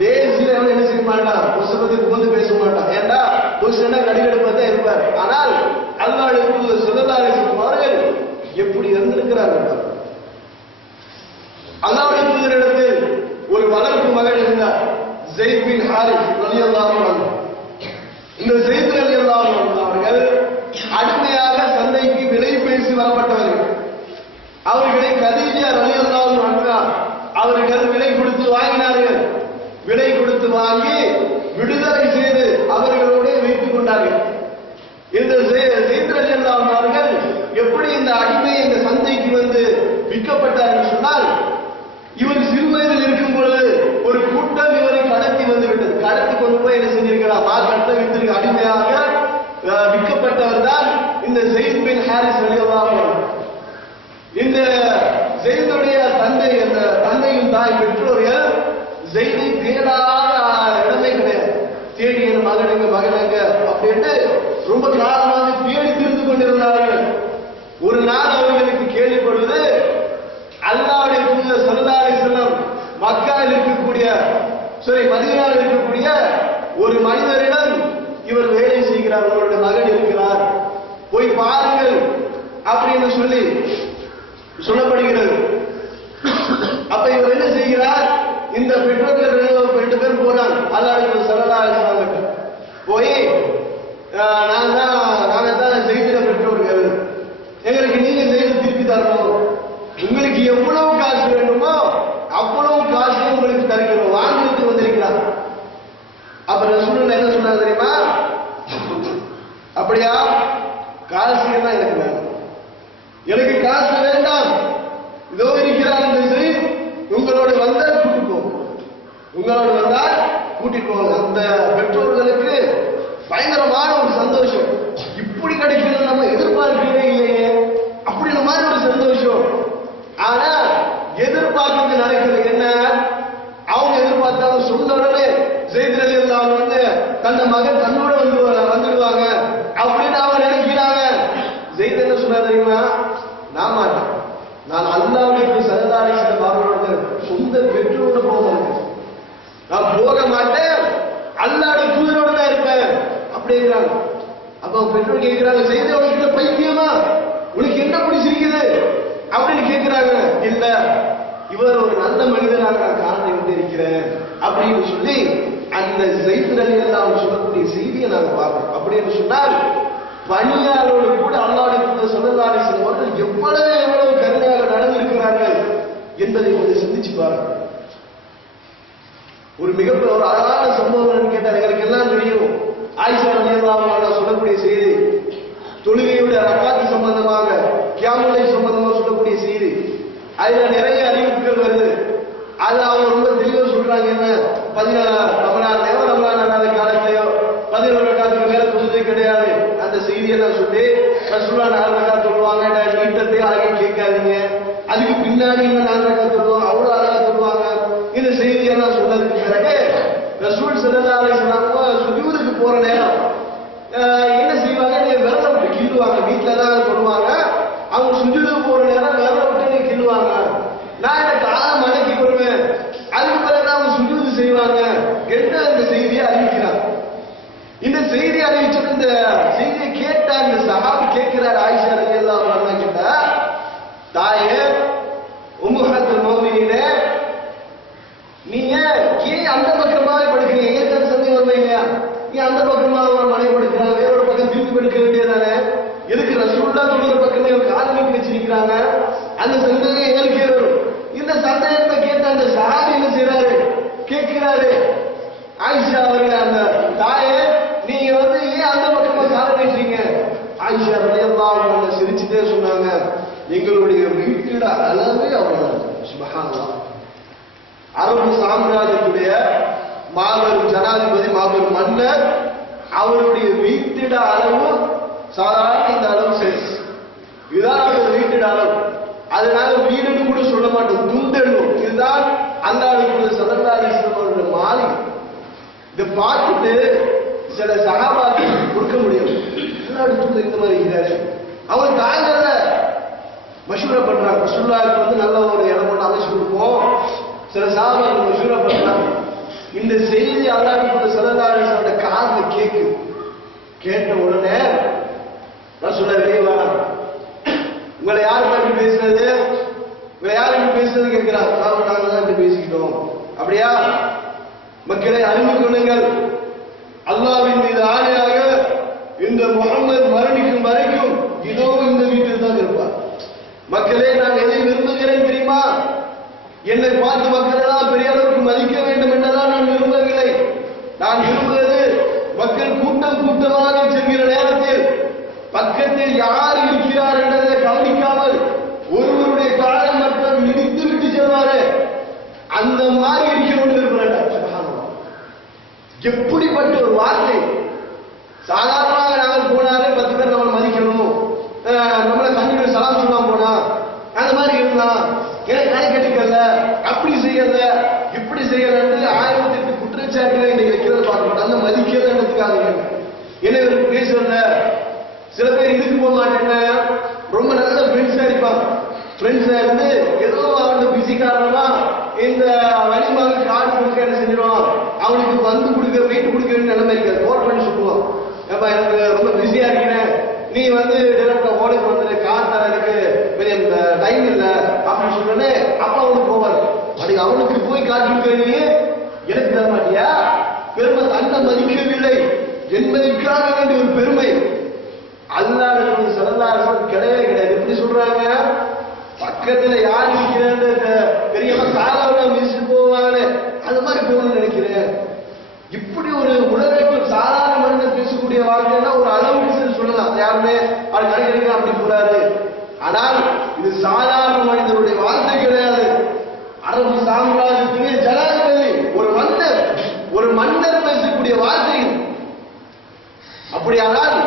லேசில என்ன செய்ய மாட்டான், பொஸ்ஸை பத்தி புகழ்ந்து பேச மாட்டான். ஏன்னா பொஸ் என்ன கடிகடுப்பதான் இருப்பார். ஆனால் அல்லாஹ்வுடைய ஸல்லல்லாஹு அலைஹி வஸல்லம் அவர்கள் எப்படி இருந்திருக்கிறார்கள். அல்லாஹ்வுடைய தூதரிடத்தில் ஒரு வளர்ப்பு மகன் இருந்தார், ஸைத் பின் ஹாரிஸ் ரலியல்லாஹு அன்ஹு. இந்த ஸைத் ரலியல்லாஹு அன்ஹு அவர்கள் அடிமையாக சந்தைக்கு விலை பேசி வரப்பட்டவர்கள். அவர்களை கதீஜா ரலியல்லாஹு அன்ஹா அவர்கள் விலை கொடுத்து வாங்கினார்கள். விலை கொடுத்து வாங்கி விடுதலை செய்து அவர்களோடு வைத்துக் கொண்டார்கள். இந்த ஸைத் ரலியல்லாஹு அன்ஹு அவர்கள் எப்படி இந்த அடிமை இந்த சந்தைக்கு வந்து விற்கப்பட்டார்கள் சொன்னால், இவர் சிறுவயதில் இருக்கும் பொழுது ஒரு கூட்டம் இவரை கடத்தி வந்து விட்டது. கடத்தி கொண்டு போய் என்ன செஞ்சிருக்கிறார், மார்க்கெட்ல வித்திருக்க அடிமையாக விற்கப்பட்டவர் தான் இந்த ஸைத் பின் ஹாரிஸ் ரலியல்லாஹு அன்ஹு. இந்த ஸைதுடைய தந்தை, அந்த தந்தையும் தாய் பெற்றோர்கள் ஸைதை தேடாத இடமே கிடையாது. தேடி என் மகனுங்க அப்படின்ட்டு ரொம்ப காலமாக தேடி திரிந்து கொண்டிருந்தார்கள். ஒரு நாள் அவர்களுக்கு கேள்விப்படுவது, அல்லாஹ்வுடைய தூதர் ஸல்லல்லாஹு அலைஹி வஸல்லம் மக்காவில் இருக்கக்கூடிய மதீனாவில் இருக்கக்கூடிய ஒரு மனிதரிடம் இவர் வேலை செய்கிறார், அவருடைய மகன் இருக்கிறார், போய் பாருங்கள் அப்படின்னு சொல்லி சொல்லப்படுகிறது. அப்ப இவர் என்ன செய்கிறார், இந்த பெற்றோர்கள் 2 பேர் போறாங்க. அல்லாஹ்வுடைய ஸல்லல்லாஹு அலைஹி வஸல்லம் போய் நாங்க தான் செய்கிற பெற்றோர்கள், எங்களுக்கு நீங்க செய்து திருப்பி தரணும், உங்களுக்கு எவ்வளவு காசு வேண்டுமோ அவ்வளவு காசு உங்களுக்கு தருகிறோம், வாங்கிட்டு வந்திருக்கிறார். அப்ப ரசூலுல்லாஹ் என்ன சொன்னாங்க தெரியுமா, அப்படியா, காசு தான் எனக்கு வேணும், எனக்கு காசு வேண்டாம், இதோ இருக்கிறார் என்று சொல்லி உங்களோட வந்தால் கூட்டிட்டு போங்க, உங்களோட வந்தால் கூட்டிட்டு போங்க. அந்த பெற்றோர்களுக்கு பயங்கரமான ஒரு சந்தோஷம், இப்படி கிடைக்கிறது நம்ம எதிர்பார்க்கவே இல்லையே அப்படின்ற மாதிரி ஒரு சந்தோஷம். ஆனா எதிர்பார்க்கிறது நடக்கிறது என்ன, அவங்க எதிர்பார்த்தாலும் சொன்ன உடனே ஸைத் ரலியல்லாஹு அன்ஹு வந்து தன் மகன் தன்னோட வந்துடுவாங்க அப்படின்னு அவங்க நினைக்கிறாங்க. ஸைத் என்ன சொன்னா தெரியுமா, நான் மாட்டேன், நான் அல்லாஹ்வுடைய ஸல்லல்லாஹு அலைஹி வஸல்லம் அவர்களோட சொந்த பெற்றோரோட போக மாட்டேன், நான் போக மாட்டேன், அல்லாஹ்வுடைய தூதரோட தான் இருப்பேன் அப்படிங்கிறாங்க. அப்ப பெற்றோர் கேட்கிறாங்க, ஸைத் அவர்கிட்ட பைத்தியமா, உனக்கு என்ன பிடிச்சிருக்குது அப்படின்னு கேட்கிறாங்க. இல்ல, இவர் ஒரு நல்ல மனிதனாக நான் காரணம் விட்டு இருக்கிறேன் அப்படின்னு சொல்லி அந்த ஸைத் ரலியல்லாஹு அன்ஹு சொல்லக்கூடிய செய்தியை நாங்க பார்க்கிறோம். அப்படின்னு சொன்னால் பணியாளரோடு கூட அல்லாஹ்வுடைய ஸல்லல்லாஹு அலைஹி வஸல்லம் அவர்கள் எவ்வளவு கருணையாக நடந்திருக்கிறார்கள் என்பதை கொஞ்சம் சிந்திச்சு பாருங்க. ஒரு மிகப்பெரிய ஒரு அழகான சம்பவம் கேட்டால் எங்களுக்கு எல்லாம் தெரியும். ஆயிஷா ரலியல்லாஹு அன்ஹா சொல்லக்கூடிய செய்தி, தொழுகையுடைய ரக்காத்து சம்பந்தமாக, கியாமுல் லைல் சம்பந்தமாக சொல்லக்கூடிய செய்தி, அதுல நிறைய அறிவிப்புகள் வருது. அது அவங்க ரொம்ப தெளிவா சொல்றாங்க. என்ன 14 ரமலான் காலத்திலேயோ 11 ரக்காத்துக்கு மேல தொழுகை கிடையாது. அந்த செய்தியை நான் சொல்லி ரசூலுல்லாஹ் 4 ரக்காத் சொல்லுவாங்க, நீட்டத்தை அழகா கேட்காதீங்க, அதுக்கு பின்னாடி 4 ரக்காத் சொல்லுவாங்க, அவ்வளவு அழகா சொல்லுவாங்க. இந்த செய்தியெல்லாம் சொன்னதுக்கு பிறகு ரசூல் ஸல்லல்லாஹு அலைஹி வஸல்லம் சுஜூதுக்கு போற நேரம் என்ன செய்வாங்க, விரல விட்டு கிள்ளுவாங்க. வீட்டுல தான் சொல்லுவாங்க, அவங்க சுஜூதுக்கு போற நேரம் விரல விட்டு கிள்ளுவாங்க. நான் இந்த காலம் மடக்கி கொள்வேன், அதுக்கு பிறகு அவங்க சுஜூது செய்வாங்க என்று அந்த செய்தியை அறிவிக்கிறாங்க. இந்த செய்தி அறிவிச்சு இந்த செய்தியை கேட்ட அந்த சஹாபி கேட்கிறார், ஆயிஷா ரலியல்லாஹு அன்ஹா கிட்ட, தாயே உம்மஹத்துல் முஃமினீனே, நீங்க ஏன் அந்த பக்கமாக அந்த சஹாபி என்ன செய்யறாரு, கேட்கிறாரு, ஆயிஷா அவர்கள் அந்த தாயே நீங்க வந்து ஏன் அந்த பக்கமா சாலை பேசுறீங்க? ஆயிஷா ரலியல்லாஹு அன்ஹா சிரிச்சுட்டே சொன்னாங்க, எங்களுடைய வீட்டிட அளவே அவ்வளவு. சுப்ஹானல்லாஹ். அரபு சாம்ராஜ்யத்துடைய மாபெரும் ஜனாதிபதி, மாபெரும் மன்னர், அவருடைய வீட்டிட அளவு சாதாரண இந்த அளவு சரி. இதுதான் அவருடைய வீட்டிட அளவு. அதனால வீடுன்னு கூட சொல்ல மாட்டோம், துண்டெண்ணும். இதுதான் அல்லாஹ்வுடைய ஸல்லல்லாஹு அலைஹி வஸல்லம் மாளிகை. இதை பார்த்துட்டு சில சஹாபாக்கள் கொடுக்க முடியும், அல்லாஹ்வுடைய இந்த மாதிரி இருக்காரு. அவர் தாங்கல மஷூரா பண்றாங்க, ரசூலுல்லாஹ்வுக்கு வந்து நல்ல ஒரு இடம் போட்டு அமைச்சு கொடுப்போம். சில சஹாபாக்கள் மஷூரா பண்றாங்க. இந்த செய்தி அல்லாஹ்வுடைய ஸல்லல்லாஹு அலைஹி வஸல்லம் காதுல கேட்குது. கேட்ட உடனே ரசூலுல்லாஹ் வெளியே வராங்க. உங்களை யார் பற்றி பேசுறது, உங்களை யார் பேசுறது கேட்கிறார். நாங்கள் தான் பேசிக்கிட்டோம். அப்படியா? மக்களை அறிந்து கொள்ளுங்கள், அல்லாஹ்வின் மீது ஆணையாக இந்த முஹம்மது மரணிக்கும் வரைக்கும் இதோ இந்த வீட்டில் தான் இருப்பார். மக்களே, நான் எதை விரும்புகிறேன் தெரியுமா? என்னை பார்த்து மக்கள் எல்லாம் பெரிய அளவுக்கு மதிக்க வேண்டும் என்றெல்லாம் நான் விரும்பவில்லை. நான் விரும்புவது மக்கள் கூட்டம் கூட்டமாக செல்கிற நேரத்தில் பக்கத்தில் யார் இருக்கிறார் என்றதை கவனிக்காமல் ஒருவருடைய காலை மட்டும் மிதித்து விட்டு செல்வாரு, அந்த மாதிரி இருக்க கொண்டிருக்கிறார். எப்படிப்பட்ட ஒரு வார்த்தை! சாதாரணமாக நாங்கள் போனாலே 10 பேர் நம்மளை மதிக்கணும், நம்மளை கண்ணில் சலாம் சொல்லாம போனா அந்த மாதிரி இருந்தான், எனக்கு கை கட்டிக்கல, அப்படி செய்யல, இப்படி செய்யல, 1008 குற்றச்சாட்டுகளை இன்னைக்கு வைக்கிறது பார்க்கணும். அந்த மதிக்கிறதுக்காக என்ன பேசுறத சில பேர் இதுக்கு போக மாட்டேன், ரொம்ப நல்ல ஃப்ரெண்ட்ஸா இருப்பாங்க. ஃப்ரெண்ட்ஸா இருந்து ஏதோ அவனோட பிஸி காரணமா இந்த வழிமாக கார்டு கொடுக்க என்ன செஞ்சிடும், அவனுக்கு வந்து கொடுக்க வெயிட் கொடுக்க வேண்டிய நிலைமை இருக்காது. ஃபோன் பண்ணி சொல்லுவான், ஏப்பா எனக்கு ரொம்ப பிஸியா இருக்கிறேன், நீ வந்து டேரக்டா ஓடுக்கு வந்துட்டு கார் தர எனக்கு பெரிய டைம் இல்லை அப்படின்னு சொன்னே. அப்ப அவனுக்கு போவார், அப்படி அவனுக்கு போய் கார் கொடுக்க நீ எனக்கு தர மாட்டியா? பெருமை தன்னை மதிக்கவில்லை என்பதற்காக வேண்டிய ஒரு பெருமை அல்லாஹ்வுடைய ஸல்லல்லாஹு அலைஹி வஸல்லம் கிடையவே கிடையாது. எப்படி சொல்றாங்க, பக்கத்துல யார் இருக்கிறேன்னு பெரியவங்க காலாவில மிதிச்சு போவாங்க, அது மாதிரி போகணும்னு நினைக்கிறேன். இப்படி ஒரு உலகத்தில் சாதாரண மனிதன் பேசக்கூடிய வார்த்தைன்னா ஒரு அளவுக்கு சொல்லலாம், யாருமே அது கிடைக்கிறீங்க அப்படி போறாரு. ஆனால் இது சாதாரண மனிதனுடைய வார்த்தை கிடையாது. அரபு சாம்ராஜ்யத்திலே ஜனாதிபதி, ஒரு மன்னர் பேசக்கூடிய வார்த்தை. அப்படியானால்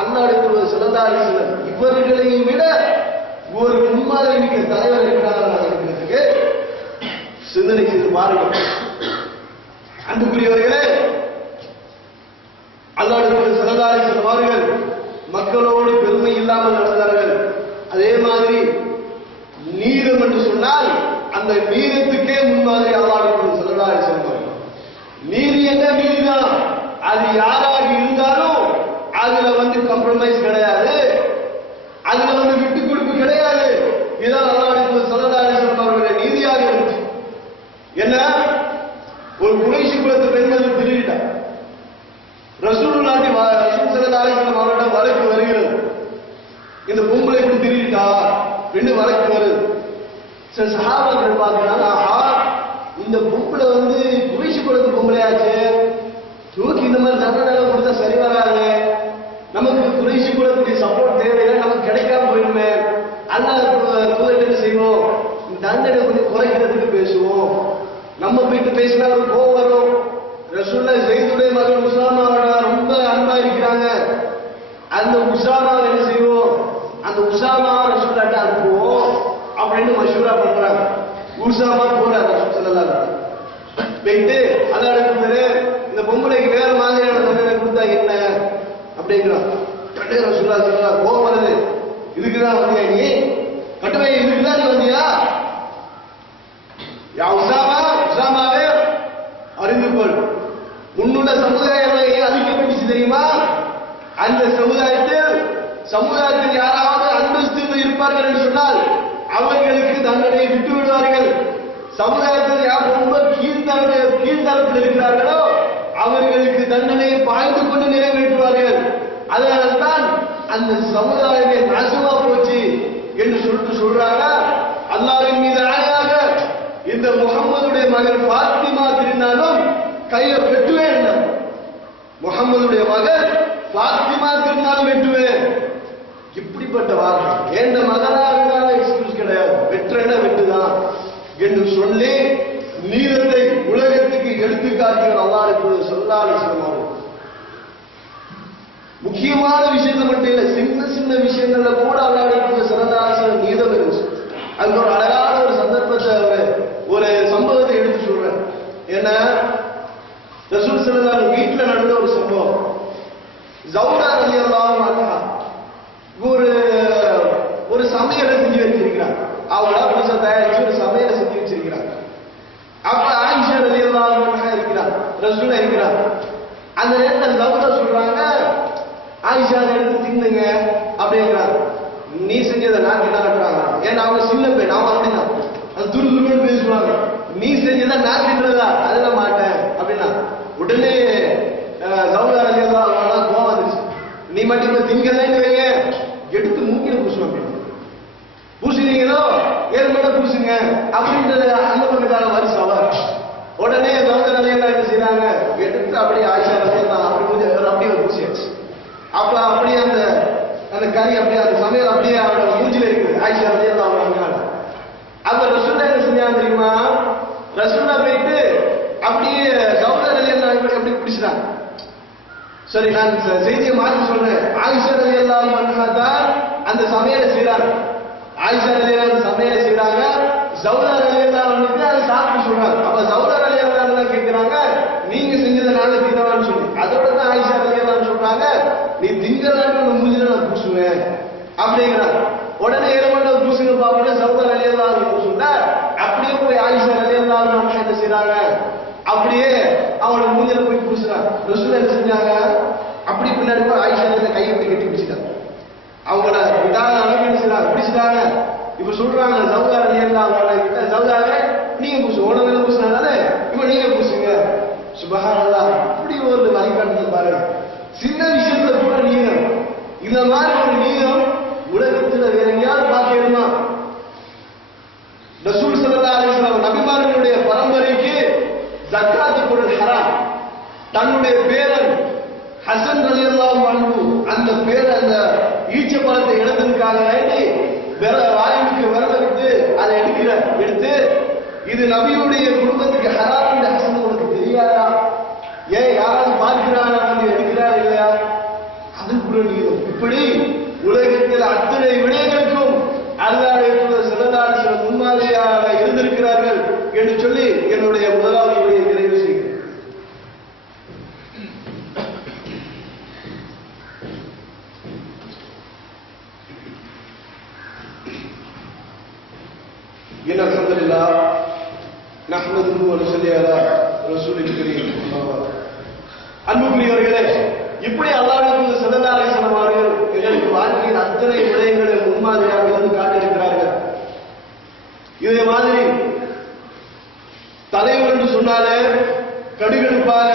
அல்லாஹ்வுடைய ஸல்லல்லாஹு அலைஹி வஸல்லம் இவர்களையும் விட ஒரு முன்மாதிரி மிக்க தலைவர் இருக்கிறார்கள். சிந்தனை செய்து பாருங்கள். அன்புக்குரியவர்களே, அல்லாஹ்வுடைய ஸல்லல்லாஹு அலைஹி வஸல்லம் அவர்கள் மக்களோடு பெருமை இல்லாமல் நடந்தார்கள். அதே மாதிரி நீதம் என்று சொன்னால் அந்த நீதத்துக்கே முன்மாதிரி அல்லாஹ்வுடைய ஸல்லல்லாஹு அலைஹி வஸல்லம். நீதி என்ன நீதிதான், அது யாராக இருந்தாலும் அதுல வந்து காம்ப்ரமைஸ் கிடையாது, அதுல வந்து விட்டு கொடுப்பு கிடையாது. இதான் அல்லாஹ்வுடைய ஸல்லல்லாஹு அலைஹி வஸல்லம் அவர்களுடைய நீதியாக இருந்துச்சு. என்ன, ஒரு குறைஷி குலத்து பெண்கள் திருடிட்டார். ரசூலுல்லாஹி ஸல்லல்லாஹு அலைஹி வஸல்லம் அவர்களிடம் வழக்கு வருகிறது, இந்த பொம்பளை இப்படி திருடிட்டா ரெண்டு வழக்கு வருது. சில சஹாபாக்கள் பார்க்கிறாங்க, ஆஹா இந்த பொம்பளை வந்து குறைஷி குலத்து பொம்பளையாச்சு, தூக்கி இந்த மாதிரி தண்டனை கொடுத்தா சரி வராது, நமக்கு குறைஷி குலத்துடைய சப்போர்ட் தேவையில்லை, நமக்கு கிடைக்காம போயிடுமே, அல்லாஹ் என்ன செய்வோம், தண்டனை கொஞ்சம் குறைக்கிறதுக்கு பேசுவோம். நம்ம போயிட்டு பேசினா ஒரு கோவம் வரும். ரசூலுல்லாஹ் ஸைதுடைய மகன் உஸாமாவோட ரொம்ப அன்பா இருக்கிறாங்க, அந்த உஸாமாவை என்ன செய்வோம், அந்த உஸாமாவை ரசூலுல்லாஹ்ட்ட அனுப்புவோம் அப்படின்னு மஷூரா பண்றாங்க. உஸாமா போறாரு ரசூல் ஸல்லல்லாஹு அலைஹி வஸல்லம் போயிட்டு அல்லாஹ்வுடைய இந்த பொம்பளைக்கு வேற மாதிரியான தண்டனை கொடுத்தா என்ன அப்படிங்கிறான். கட்டை ரசூலுல்லாஹி ஸல்லல்லாஹு கோவம் வருது, இதுக்குதான் வந்தியா நீ, கட்டுமை இதுக்குதான் நீ வந்தியா? யா உஸாமாவே அறிந்து கொள், உன்னுடைய சமுதாயம் அழிக்கப்பட்டுச்சு தெரியுமா? அந்த சமுதாயத்தில் யாராவது அந்தஸ்து இருப்பார்கள் என்று சொன்னால் அவர்களுக்கு தண்டனை விட்டு விடுவார்கள். சமுதாயத்தில் யார் ரொம்ப கீழ்த்தரத்தில் இருக்கிறார்களோ அவர்களுக்கு தண்டனை பாய்ந்து கொண்டு நிறைவேற்றுவார்கள். அதனால்தான் அந்த சமுதாயமே நாசமா போச்சு என்று சொல்லிட்டு சொல்றாங்க. அல்லாஹ்வின் மீது ஆணையாக இந்த முகம்மதுடைய மகன் பாத்திமா திருநாளும் கையை வெட்டுவேன். முகம்மதுடைய மகன் பாத்திமா திருநாளும் வெட்டுவேன். இப்படிப்பட்ட வார்த்தை. எந்த மகனா இருந்தாலும் எக்ஸ்கியூஸ் கிடையாது, வெற்றன வெட்டுதான் என்று சொல்லி நீதத்தை உலகத்துக்கு எடுத்துக்காட்டியவர் அல்லாஹ் ஸல்லல்லாஹு அலைஹி வஸல்லம். முக்கியமான விஷயங்கள் மட்டும் இல்ல, சின்ன சின்ன விஷயங்கள்ல கூட அல்லாஹ் ஸல்லல்லாஹு அலைஹி வஸல்லம் நீதம் இருந்துச்சு. அது ஒரு அழகான ஒரு சந்தர்ப்பத்தை ஒரு சம்பவத்தை எடுத்து சொல்றேன். என்ன, ரசூல் ஸல்லல்லாஹு அலைஹி வஸல்லம் வீட்டுல நடந்த ஒரு சம்பவம். ஜௌதா ரலியல்லாஹு அன்ஹா ஒரு சமையலை செஞ்சு வச்சிருக்கிறாங்க. அவங்களா புதுசா தயாரிச்சு ஒரு சமையலை செஞ்சு வச்சிருக்கிறாங்க. அப்ப ஆயிஷா ரலியல்லாஹு அன்ஹா இருக்கிறார், ரசூலா இருக்கிறார். அந்த நேரத்தில் ஜௌதா சொல்றாங்க, ஆயிஷா அதை எடுத்து தின்னுங்க அப்படிங்கிறாங்க. நீ செஞ்சதை நான் தின்னாங்க. ஏன்னா அவங்க சின்ன பெண், அவன் அப்படின்னா அது துருதுருன்னு பேசுவாங்க. நீ செஞ்சதை நான் தின்றதா, அதெல்லாம் மாட்டேன் அப்படின்னா உடனே ஜௌதா ரலியல்லாஹு அன்ஹா கோவம் வந்துச்சு. நீ மட்டும் இப்ப திங்கலன்னு வைங்க, எடுத்து மூக்கில பூசுவாங்க. பூசுறீங்களோ ஏழு மட்டும் பூசுங்க அப்படின்றது அந்த பொண்ணுக்காக மாதிரி சவால். உடனே ஜௌதா ரலியல்லாஹு என்ன செய்யறாங்க, எடுத்து அப்படியே ஆயிஷா ரலியல்லாஹு அப்படியே பூசியாச்சு. அப்ப அப்படியே அந்த கறி அப்படியே அந்த சமையல் அப்படியே அவரோட மூஞ்சில இருக்குது. ஆயிஷா ரலியல்லாஹு அன்ஹா அப்ப ரசூலுல்லாஹ் என்ன செஞ்சாங்க தெரியுமா, ரசூலுல்லாஹ் போயிட்டு அப்படியே ஜௌதா ரலியல்லாஹு அன்ஹா அப்படி பிடிச்சாங்க. சரி, நான் செய்தியை மாற்றி சொல்றேன். ஆயிஷா ரலியல்லாஹு அன்ஹா தான் அந்த சமையலை செய்யறாங்க. ஆயிஷா ரலியல்லாஹு அன்ஹா சமையலை செய்யறாங்க. ஜௌதா ரலியல்லாஹு அன்ஹா அதை சாப்பிட்டு சொல்றாங்க. அப்ப ஜௌதா ரலியல்லாஹு அன்ஹா கேட்கிறாங்க, நீங்க செஞ்சதை நாங்க திங்கலாம்னு சொல்லி. அதோட தான் ஆயிஷா ரலியல்லாஹு அன்ஹா சொல்றாங்க, நீ திங்கலான்னு முடிஞ்சல நான் பூசுவேன் அப்படிங்கிறாங்க. உடனே ஏழு பூசுங்க பாப்பா ஜௌதா ரலியல்லாஹு அன்ஹா பூசுனா அப்படியே போய் ஆயிஷா ரலியல்லாஹு அன்ஹா என்ன செய்யறாங்க, அப்படியே அவங்களோட மூஞ்சில போய் பூசுறாங்க. ரசூல் என்ன செஞ்சாங்க, அப்படி பின்னாடி போய் ஆயிஷா கையை அப்படி கட்டி பிடிச்சிட்டாங்க. அவங்கள விடாத அளவு என்ன செய்யறாங்க, பிடிச்சிட்டாங்க. இப்ப சொல்றாங்க ஜௌதா ரலியல்லாஹு அன்ஹா கிட்ட, ஜௌதாவே நீங்க பூசு, உடனே பூசுனால இப்ப நீங்க பூசுங்க. சுப்ஹானல்லாஹ், இப்படி ஒரு வழிகாட்டுதல் பாருங்க. சின்ன விஷயத்துல கூட நீதம், இந்த மாதிரி ஒரு நீதம் உலகத்துல வேற எங்கேயாவது பார்க்கணுமா? ரசூல் ஸல்லல்லாஹு அலைஹி வஸல்லம் நபிமார்களுடைய பரம்பரைக்கு ஜக்காத் கொடுல் ஹராம். தன்னுடைய பேரன் ஹசன் ரலியல்லாஹு அன்ஹு அந்த அந்த ஈச்ச பழத்தை எடுத்ததுக்காக வேண்டி வாயிலுக்கு விரத விட்டு அதை எடுத்து இது நபியுடைய குடும்பத்துக்கு ஹராம் என்ற ஹசன் உனக்கு தெரியாதா, ஏன் யாராவது பார்க்கிறாரா வந்து எடுக்கிறார் இல்லையா, அது கூட நீதம். இப்படி உலகத்தில் அத்தனை விடயங்களுக்கும் அல்லாஹ் ஸல்லல்லாஹு அலைஹி வஸல்லம் முன்மாதிரியாக இருந்திருக்கிறார்கள் என்று சொல்லி என்னுடைய முதலாவது உரையை நிறைவு செய்கிறேன். إن الحمد لله نحمده ونصلي على رسوله الكريم. அன்புக்குரியவர்களே, இப்படி அல்லாஹ் ஸல்லல்லாஹு அலைஹி வஸல்லம் அவர்கள் எங்களுக்கு வாழ்க்கையின் அத்தனை விடயங்களை முன்மாதிரியாக இருந்து காட்டியிருக்கிறார்கள். இதே மாதிரி தலைவர் என்று சொன்னாலே கடுகடுப்பாக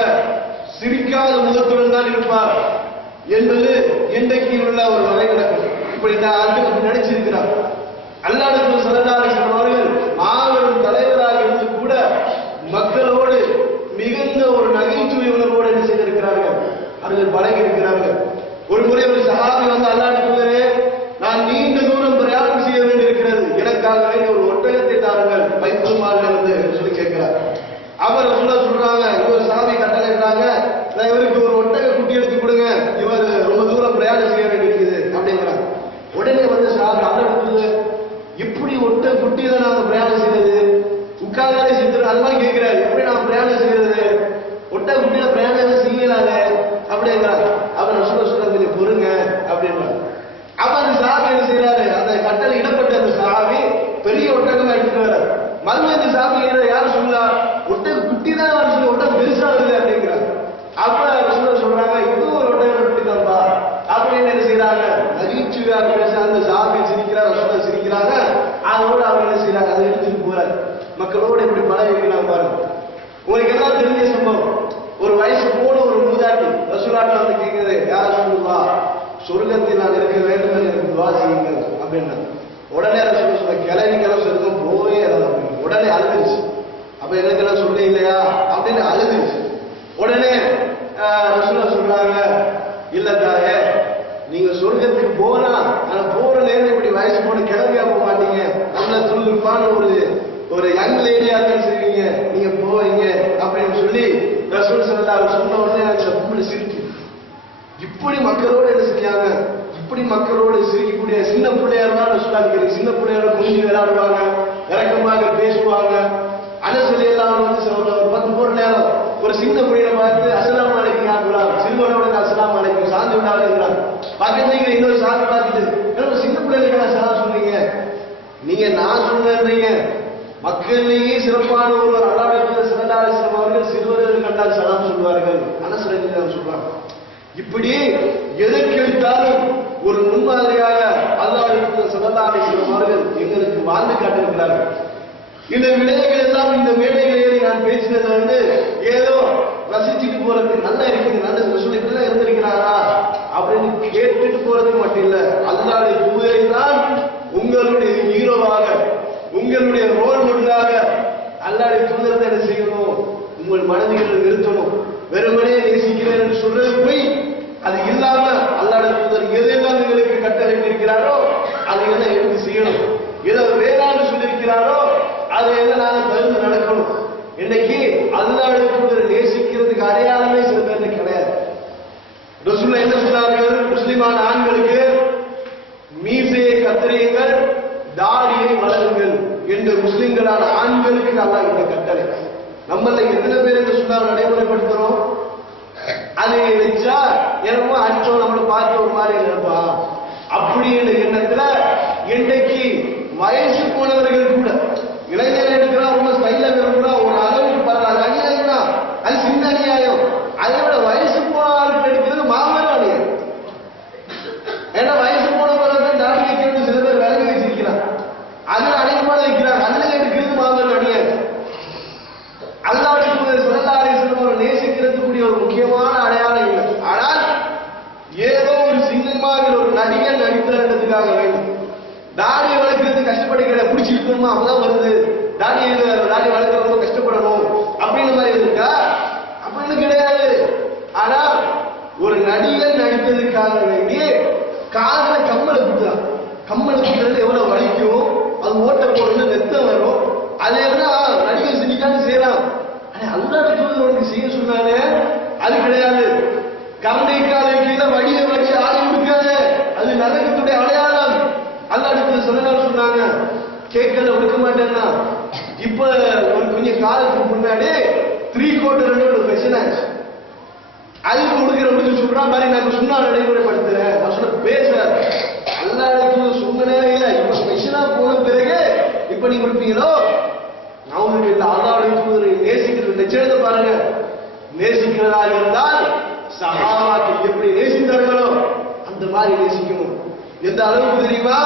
சிரிக்காத முகத்துடன் தான் இருப்பார் என்பது இன்றைக்கு உள்ள ஒரு வரைவிலக்கம். இப்படி நான் நினைச்சிருக்கிறார். அல்லாஹ் ஸல்லல்லாஹு அலைஹி வஸல்லம் அவர்கள் மாபெரும் தலைவராக இருந்து கூட மக்களோடு மிகுந்த ஒரு நகைச்சுவை உணர்வோடு என்ன செய்திருக்கிறார்கள், அவர்கள் பழகி இருக்கிறார்கள். ஒரு முறை ஒரு சஹாபி வந்து அல்லாஹ் தூதரே, நான் நீண்ட தூரம் பிரயாணம் செய்ய வேண்டியிருக்கிறது, எனக்காக வேண்டிய ஒரு ஒட்டகத்தை தாருங்கள் பைத்துல் மால்ல இருந்து சொல்லி கேட்கிறார். அவர் சொல்றாங்க, இவர் சஹாபி கட்டளைறாங்க, நான் இவருக்கு ஒரு ஒட்டக குட்டி எடுத்து கொடுங்க, இவர் ரொம்ப தூரம் பிரயாணம் செய்ய வேண்டியிருக்குது அப்படிங்கிறாங்க. உடனே வந்து சஹாபி அல்லாஹ் எப்படி ஒட்டக குட்டியை நாங்க பிரயாணம் செய்யறது, உட்கார்ந்தாலே செஞ்சிடும் அது மாதிரி கேட்கிறாரு. எப்படி நாம பிரயாணம் செய்யறது, ஒட்டக குட்டியில பிரயாணம் செய்யலாங்க அப்படிங்கிறாங்க. அவர் சொல்ல கொஞ்சம் பொறுங்க அப்படின்றாங்க. அப்ப அந்த சஹாபி என்ன செய்யறாரு, அந்த கட்டளை இடப்பட்ட அந்த சஹாபி பெரிய ஒட்டகமா எடுத்துட்டு வர்றாரு. மறுபடியும் அந்த சஹாபி யாரும் சொல்லா, ஒட்டக குட்டி தான் சொல்லி ஒட்டகம் பெருசா வருது அப்படிங்கிறாங்க. அப்ப சொல்றாங்க, இது ஒரு ஒட்டக குட்டி தான்பா அப்படின்னு என்ன செய்யறாங்க, நகைச்சுவையாக பேச அந்த சஹாபி சிரிக்கிறார், ரசூல் சிரிக்கிறாங்க. அதோட அவங்க என்ன செய்யறாங்க, அதை எடுத்துட்டு போறாரு. மக்களோட இப்படி பழகி இருக்கிறாங்க பாருங்க. உங்களுக்கு எல்லாம் தெரிஞ்ச சம்பவம், ஒரு வயசு போன ஒரு மூதாட்டி ரசூலுல்லாஹ் வந்து கேட்கிறது, யார் ரசூலுல்லாஹ் சொர்க்கத்தில் நான் இருக்க வேண்டும் என்று எனக்கு துஆ செய்யுங்கள் அப்படின்னா, உடனே ரசூலுல்லாஹ் சொல்ல கிளவி கிளவு சொல்லும் போயே உடனே அழுதுச்சு. அப்ப எனக்கெல்லாம் சொல்ல இல்லையா அப்படின்னு அழுதுச்சு. உடனே ரசூலுல்லாஹ் சொல்றாங்க, இல்ல தாயே, நீங்க சொர்க்கத்துக்கு போனா ஆனா போற நேரம் இப்படி வயசு போன கிளம்பியா போக மாட்டீங்க, நல்ல துள்ளுப்பான ஒரு யங் லேடியா தான் செய்வீங்க, நீங்க போவீங்க அப்படின்னு சொல்லி ரசூல் ஸல்லல்லாஹு அலைஹி வஸல்லம் சொன்ன உடனே அந்த பொம்பளை சிரிக்கு. இப்படி மக்களோட என்ன செஞ்சாங்க, இப்படி மக்களோடு சிரிக்கக்கூடிய சின்ன பிள்ளையா இருந்தாலும் ரசூலுல்லாஹ் சின்ன பிள்ளையோட கொஞ்சி விளையாடுவாங்க, இறக்கமாக பேசுவாங்க. அனஸ் எல்லாம் வந்து ஒரு 10 போற நேரம் ஒரு சின்ன பிள்ளைய பார்த்து அஸ்ஸலாமு அலைக்கும் யா குலாம், சிறுவனோட அஸ்ஸலாமு அலைக்கும் சாந்தி உண்டாகுங்கிறாங்க. பக்கத்துல இன்னொரு சாந்தி பார்த்துட்டு சின்ன பிள்ளைகளுக்கு சலாம் சொல்றீங்க, நீங்க நான் சொன்னீங்க மக்களிலேயே சிறப்பான ஒரு அல்லாஹ்வுடைய தூதர் ஸல்லல்லாஹு அலைஹி வஸல்லம் அவர்கள் சிறுவர்கள் கண்டால் சலாம் சொல்வார்கள். அனஸ் ரலியல்லாஹு சொல்றாங்க. இப்படி எதற்கு எடுத்தாலும் ஒரு முன்மாதிரியாக அல்லாஹ்வுடைய தூதர் ஸல்லல்லாஹு அலைஹி வஸல்லம் அவர்கள் எங்களுக்கு வாழ்ந்து காட்டியிருக்கிறார்கள். இந்த விடயங்கள் எல்லாம் இந்த மேடைகளில் நான் பேசினது வந்து ஏதோ ரசிச்சுட்டு போறது நல்லா இருக்குது, நல்ல சொல்லிட்டு இருந்திருக்கிறாரா அப்படின்னு கேட்டுட்டு போறது மட்டும் இல்ல, அல்லாஹ்வுடைய தூதரை தான் உங்களுடைய ஹீரோவாக, உங்களுடைய ரோல் மாடலாக அல்லாஹ்வுடைய தூதரை என்ன செய்யணும், உங்கள் மனதில் நிறுத்தணும். வெறுமனே நேசிக்கிறேன் என்று சொல்றது போய் அது இல்லாம அல்லாஹ்வுடைய தூதர் எதெல்லாம் உங்களுக்கு கட்டளை இருக்கிறாரோ அதையெல்லாம் எடுத்து செய்யணும். ஏதோ வேளாண் சொல்லியிருக்கிறாரோ அதை எல்லாம் நாங்கள் தகுந்து நடக்கணும். இன்னைக்கு அல்லாஹ்வுடைய தூதரை நேசிக்கிறதுக்கு அடையாளமே சில பேருக்கு கிடையாது. ரசூலுல்லாஹ் என்ன சொன்னார்கள், முஸ்லிமான ஆண்களுக்கு மீசையை கத்தரியுங்கள், தாடியை வளருங்கள் என்று முஸ்லிம்களான ஆண்களுக்கு அல்லாஹ் இந்த கட்டளை. நம்மள எத்தனை பேர் என்று சொன்னால் நடைமுறைப்படுத்துறோம், அதை வச்சா என்னமோ அடிச்சோம் நம்மளை பார்த்து ஒரு மாதிரி நினைப்பா அப்படின்னு எண்ணத்துல இன்றைக்கு வயசு போனவர்கள் கூட இளைஞர்கள் எடுக்கிறா ரொம்ப ஸ்டைல இருக்கிறா ஒரு அளவுக்கு பரவாயில்ல, அநியாயம் தான் அது, சின்ன அநியாயம். அதை விட வயசு போன ஆளுக்கு எடுக்கிறது மாபெரும் அநியாயம். ஏன்னா வயசு போனவர்கள் தாடி வைக்கிறது சில பேர் விலகி வச்சிருக்கிறார், அதுல அனைவரும் வைக்கிறார், அதுல எடுக்கிறது மாபெரும் அநியாயம். அல்லாஹ்வுடைய தூதர் ஸல்லல்லாஹு அலைஹி வஸல்லம் நேசிக்கிறதுக்குரிய ஒரு முக்கியமான அடையாளம் இல்லை. ஆனால் ஏதோ ஒரு சினிமாவில் ஒரு நடிகன் நடிக்கிறதுக்காக வேண்டும் தாடி வளர்க்கிறது கஷ்டப்படுகிற பிடிச்சிருக்கணுமா, அப்பதான் வருது தாடி வளர்க்க ரொம்ப கஷ்டப்படணும் அப்படின்னு மாதிரி இருக்கா, அப்படின்னு கிடையாது. ஆனா ஒரு நடிகன் நடித்ததுக்காக வேண்டி காதல கம்மலை குத்துறான், கம்மலை குத்துறது எவ்வளவு வலிக்கும், அது ஓட்ட போடுறது ரத்தம் வரும், அதை எல்லாம் நடிகர் செஞ்சுக்கான்னு செய்யலாம். ஆனா அல்லாஹ்வுடைய தூதர் உனக்கு செய்ய சொன்னாலே அது கிடையாது. கரண்டைக்கால கீழே வடிய ஆடி கொடுக்காத, அது நரகத்துடைய அடையாளம். அல்லாஹ்வுடைய தூதர் ஸல்லல்லாஹு சொன்னாங்க, கேட்கல கொடுக்க மாட்டேன்னா. இப்ப ஒரு கொஞ்சம் காலத்துக்கு முன்னாடி 3/4 ஒரு பிரச்சனை ஆச்சு. அதுக்கு கொடுக்கிறவங்களுக்கு சொல்றான் மாதிரி நான் சொன்னா நடைமுறைப்படுத்துறேன், நான் சொல்ல பேச அல்லாஹ்வுடைய தூதர் சொன்னதே இல்லை. இப்ப ஸ்பெஷலா போன பிறகு இப்ப நீங்க கொடுப்பீங்களோ, நான் உங்களுக்கு இந்த அல்லாஹ்வுடைய தூதரை நேசிக்கிறது நிச்சயத்தை பாருங்க. நேசிக்கிறதாக இருந்தால் சஹாபாக்கள் எப்படி நேசித்தார்களோ அந்த மாதிரி நேசிக்கணும். எந்த அளவுக்கு தெரியுமா,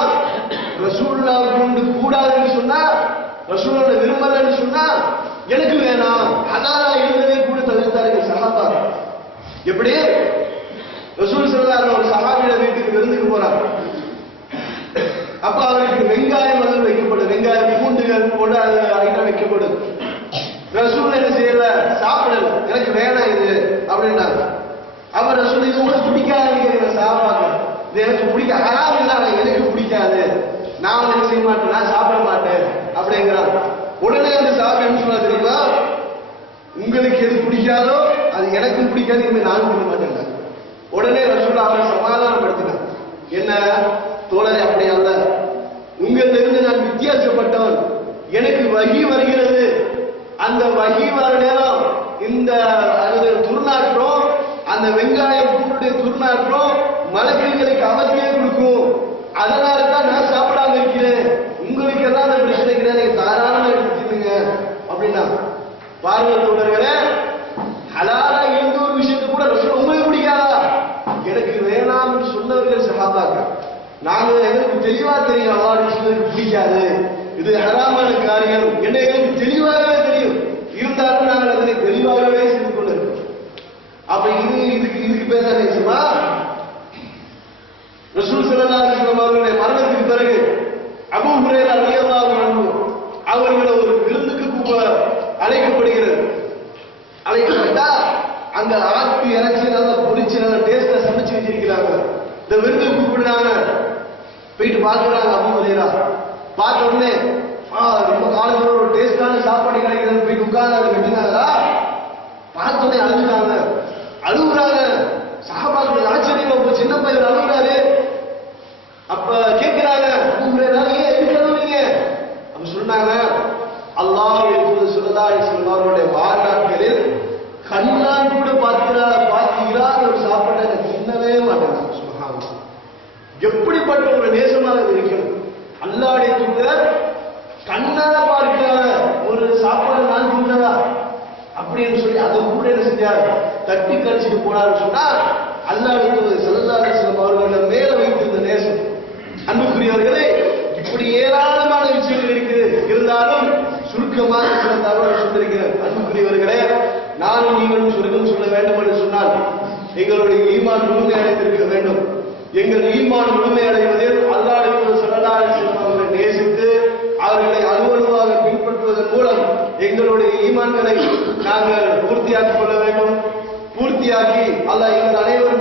ரசூலுல்லாஹ் கொண்டு கூடாதுன்னு சொன்னா, ரசூலுல்லாஹ் விரும்பலன்னு சொன்னா எனக்கு வேணாம் ஹலாலா இருந்ததே கூட தவிர்த்தார்கள் சஹாபாக்கள். எப்படி ரசூல் ஸல்லல்லாஹு அலைஹி வஸல்லம் ஒரு சஹாபியோட வீட்டுக்கு விருந்துக்கு போறாங்க. அப்ப அவருக்கு வெங்காயம் வந்து வைக்கப்படும், வெங்காயம் பூண்டுகள் போட்டு அது ஐட்டம் வைக்கப்படும். ரசூல் என்ன செய்யல, சாப்பிடல, எனக்கு வேணாம் இது அப்படின்னாங்க. அப்ப ரசூல் இது உங்களுக்கு பிடிக்காதுன்னு கேட்கிற சாப்பாடு, இது எனக்கு பிடிக்காது, ஹராம் இல்லாம எனக்கு பிடிக்காது, நான் என்ன செய்ய மாட்டேன், நான் சாப்பிட மாட்டேன் அப்படிங்கிறான். உடனே அந்த சாப்பிட என்ன சொல்ல தெரியுமா, உங்களுக்கு எது பிடிக்காதோ அது எனக்கும் பிடிக்காது, இனிமே நானும் பண்ண மாட்டேன். உடனே ரசூல் அவரை சமாதானப்படுத்தினார். என்ன தோழரை, அப்படி அல்ல, உங்களிலிருந்து நான் வித்தியாசப்பட்டவன், எனக்கு வகி வருகிறது, அந்த வகி வர நேரம் இந்த துர்நாற்றம், அந்த வெங்காயம் பூண்டுடைய துர்நாற்றம் மலக்குகளுக்கு அவசியே கொடுக்கும், அதனால தான் நான் சாப்பிடாம இருக்கிறேன், உங்களுக்கு எல்லாம் அந்த பிரச்சனை கிடையாது, நீங்க தாராளமா எடுத்துக்கீங்க அப்படின்னா. பாருங்க தோழர்களே, ஹலாலா இருந்த ஒரு விஷயத்தை கூட ரசூல் உங்களுக்கு பிடிக்காதா, எனக்கு வேணாம்னு சொன்னவர்கள் சஹாபாக்கள். நாங்க எனக்கு தெளிவா தெரியும் அல்லாஹ்வுடைய தூதருக்கு பிடிக்காது, இது ஹராமான காரியம் என்ன எனக்கு தெளிவாகவே தெரியும், இருந்தாலும் நாங்கள் அதனை தெளிவாகவே செய்து கொண்டிருக்கோம். அப்ப இதுக்கு பேச நினைச்சுமா, ரசூல் ஸல்லல்லாஹு அலைஹி வஸல்லம் அவர்களுடைய மரணத்துக்கு பிறகு அபூ ஹுரைரா ரலியல்லாஹு அன்ஹு அவர்களை ஒரு அழைக்கப்படுகிறது. அழைக்கப்பட்டா அங்க ஆட்டு இறைச்சி நல்லா பொரிச்சு நல்லா டேஸ்டா சமைச்சு வச்சிருக்கிறாங்க. இந்த விருந்து கூப்பிடுறாங்க, போயிட்டு பாக்குறாங்க. அபூ ஹுரைரா பார்த்த உடனே ரொம்ப காலத்துல ஒரு டேஸ்டான சாப்பாடு கிடைக்கிறது, போயிட்டு உட்கார்ந்து கட்டினாங்களா, பார்த்த உடனே அழுகுறாங்க. அழுகுறாங்க. சஹாபாக்கள் ஆச்சரியமா போச்சு, சின்ன பையன் அழுகுறாரு. அப்ப கேட்கிறாங்க, அபூ ஹுரைரா ஏன் எதுக்கு அழுகுறீங்க? அப்ப சொன்னாங்க, அல்லாஹ்வுடைய தூதர் ஸல்லல்லாஹு அலைஹி வஸல்லம் அவருடைய வாழ்நாட்களில் கண்ணால் கூட பார்த்தீராத ஒரு சாப்பாட்டை தின்னவே மாட்டாங்க. சுப்ஹானல்லாஹ், எப்படிப்பட்ட ஒரு நேசமாக இருக்கணும். அல்லாஹ்வுடைய தூதர் கண்ணால பார்க்காத ஒரு சாப்பாடு நான் தின்னதா அப்படின்னு சொல்லி அதை கூட என்ன செஞ்சார், தட்டி கழிச்சுட்டு போனார். சொன்னா அல்லாஹ்வுடைய தூதர் ஸல்லல்லாஹு அலைஹி வஸல்லம் அவர்கள் மேல வைத்திருந்த நேசம். அன்புக்குரியவர்களே, இப்படி ஏராளமான விஷயங்கள் இருக்குது. இருந்தாலும் சுருக்கமாக சில தகவல் சொல்லிருக்கிறேன். அன்புக்குரியவர்களே, நானும் நீங்களும் சுருக்கம் சொல்ல வேண்டும் என்று சொன்னால் எங்களுடைய ஈமான் முழுமை அடைந்திருக்க வேண்டும். எங்கள் ஈமான் முழுமை அடைவதில் அல்லாஹ்வுடைய ஸல்லல்லாஹு அலைஹி வஸல்லம் அவர்களை நேசித்து அவர்களை அலுவலுவாக பின்பற்றுவதன் மூலம் எங்களுடைய ஈமான்களை நாங்கள் பூர்த்தியாக்கிக் கொள்ள வேண்டும். பூர்த்தியாக்கி அல்லாஹ் எங்கள் அனைவரும்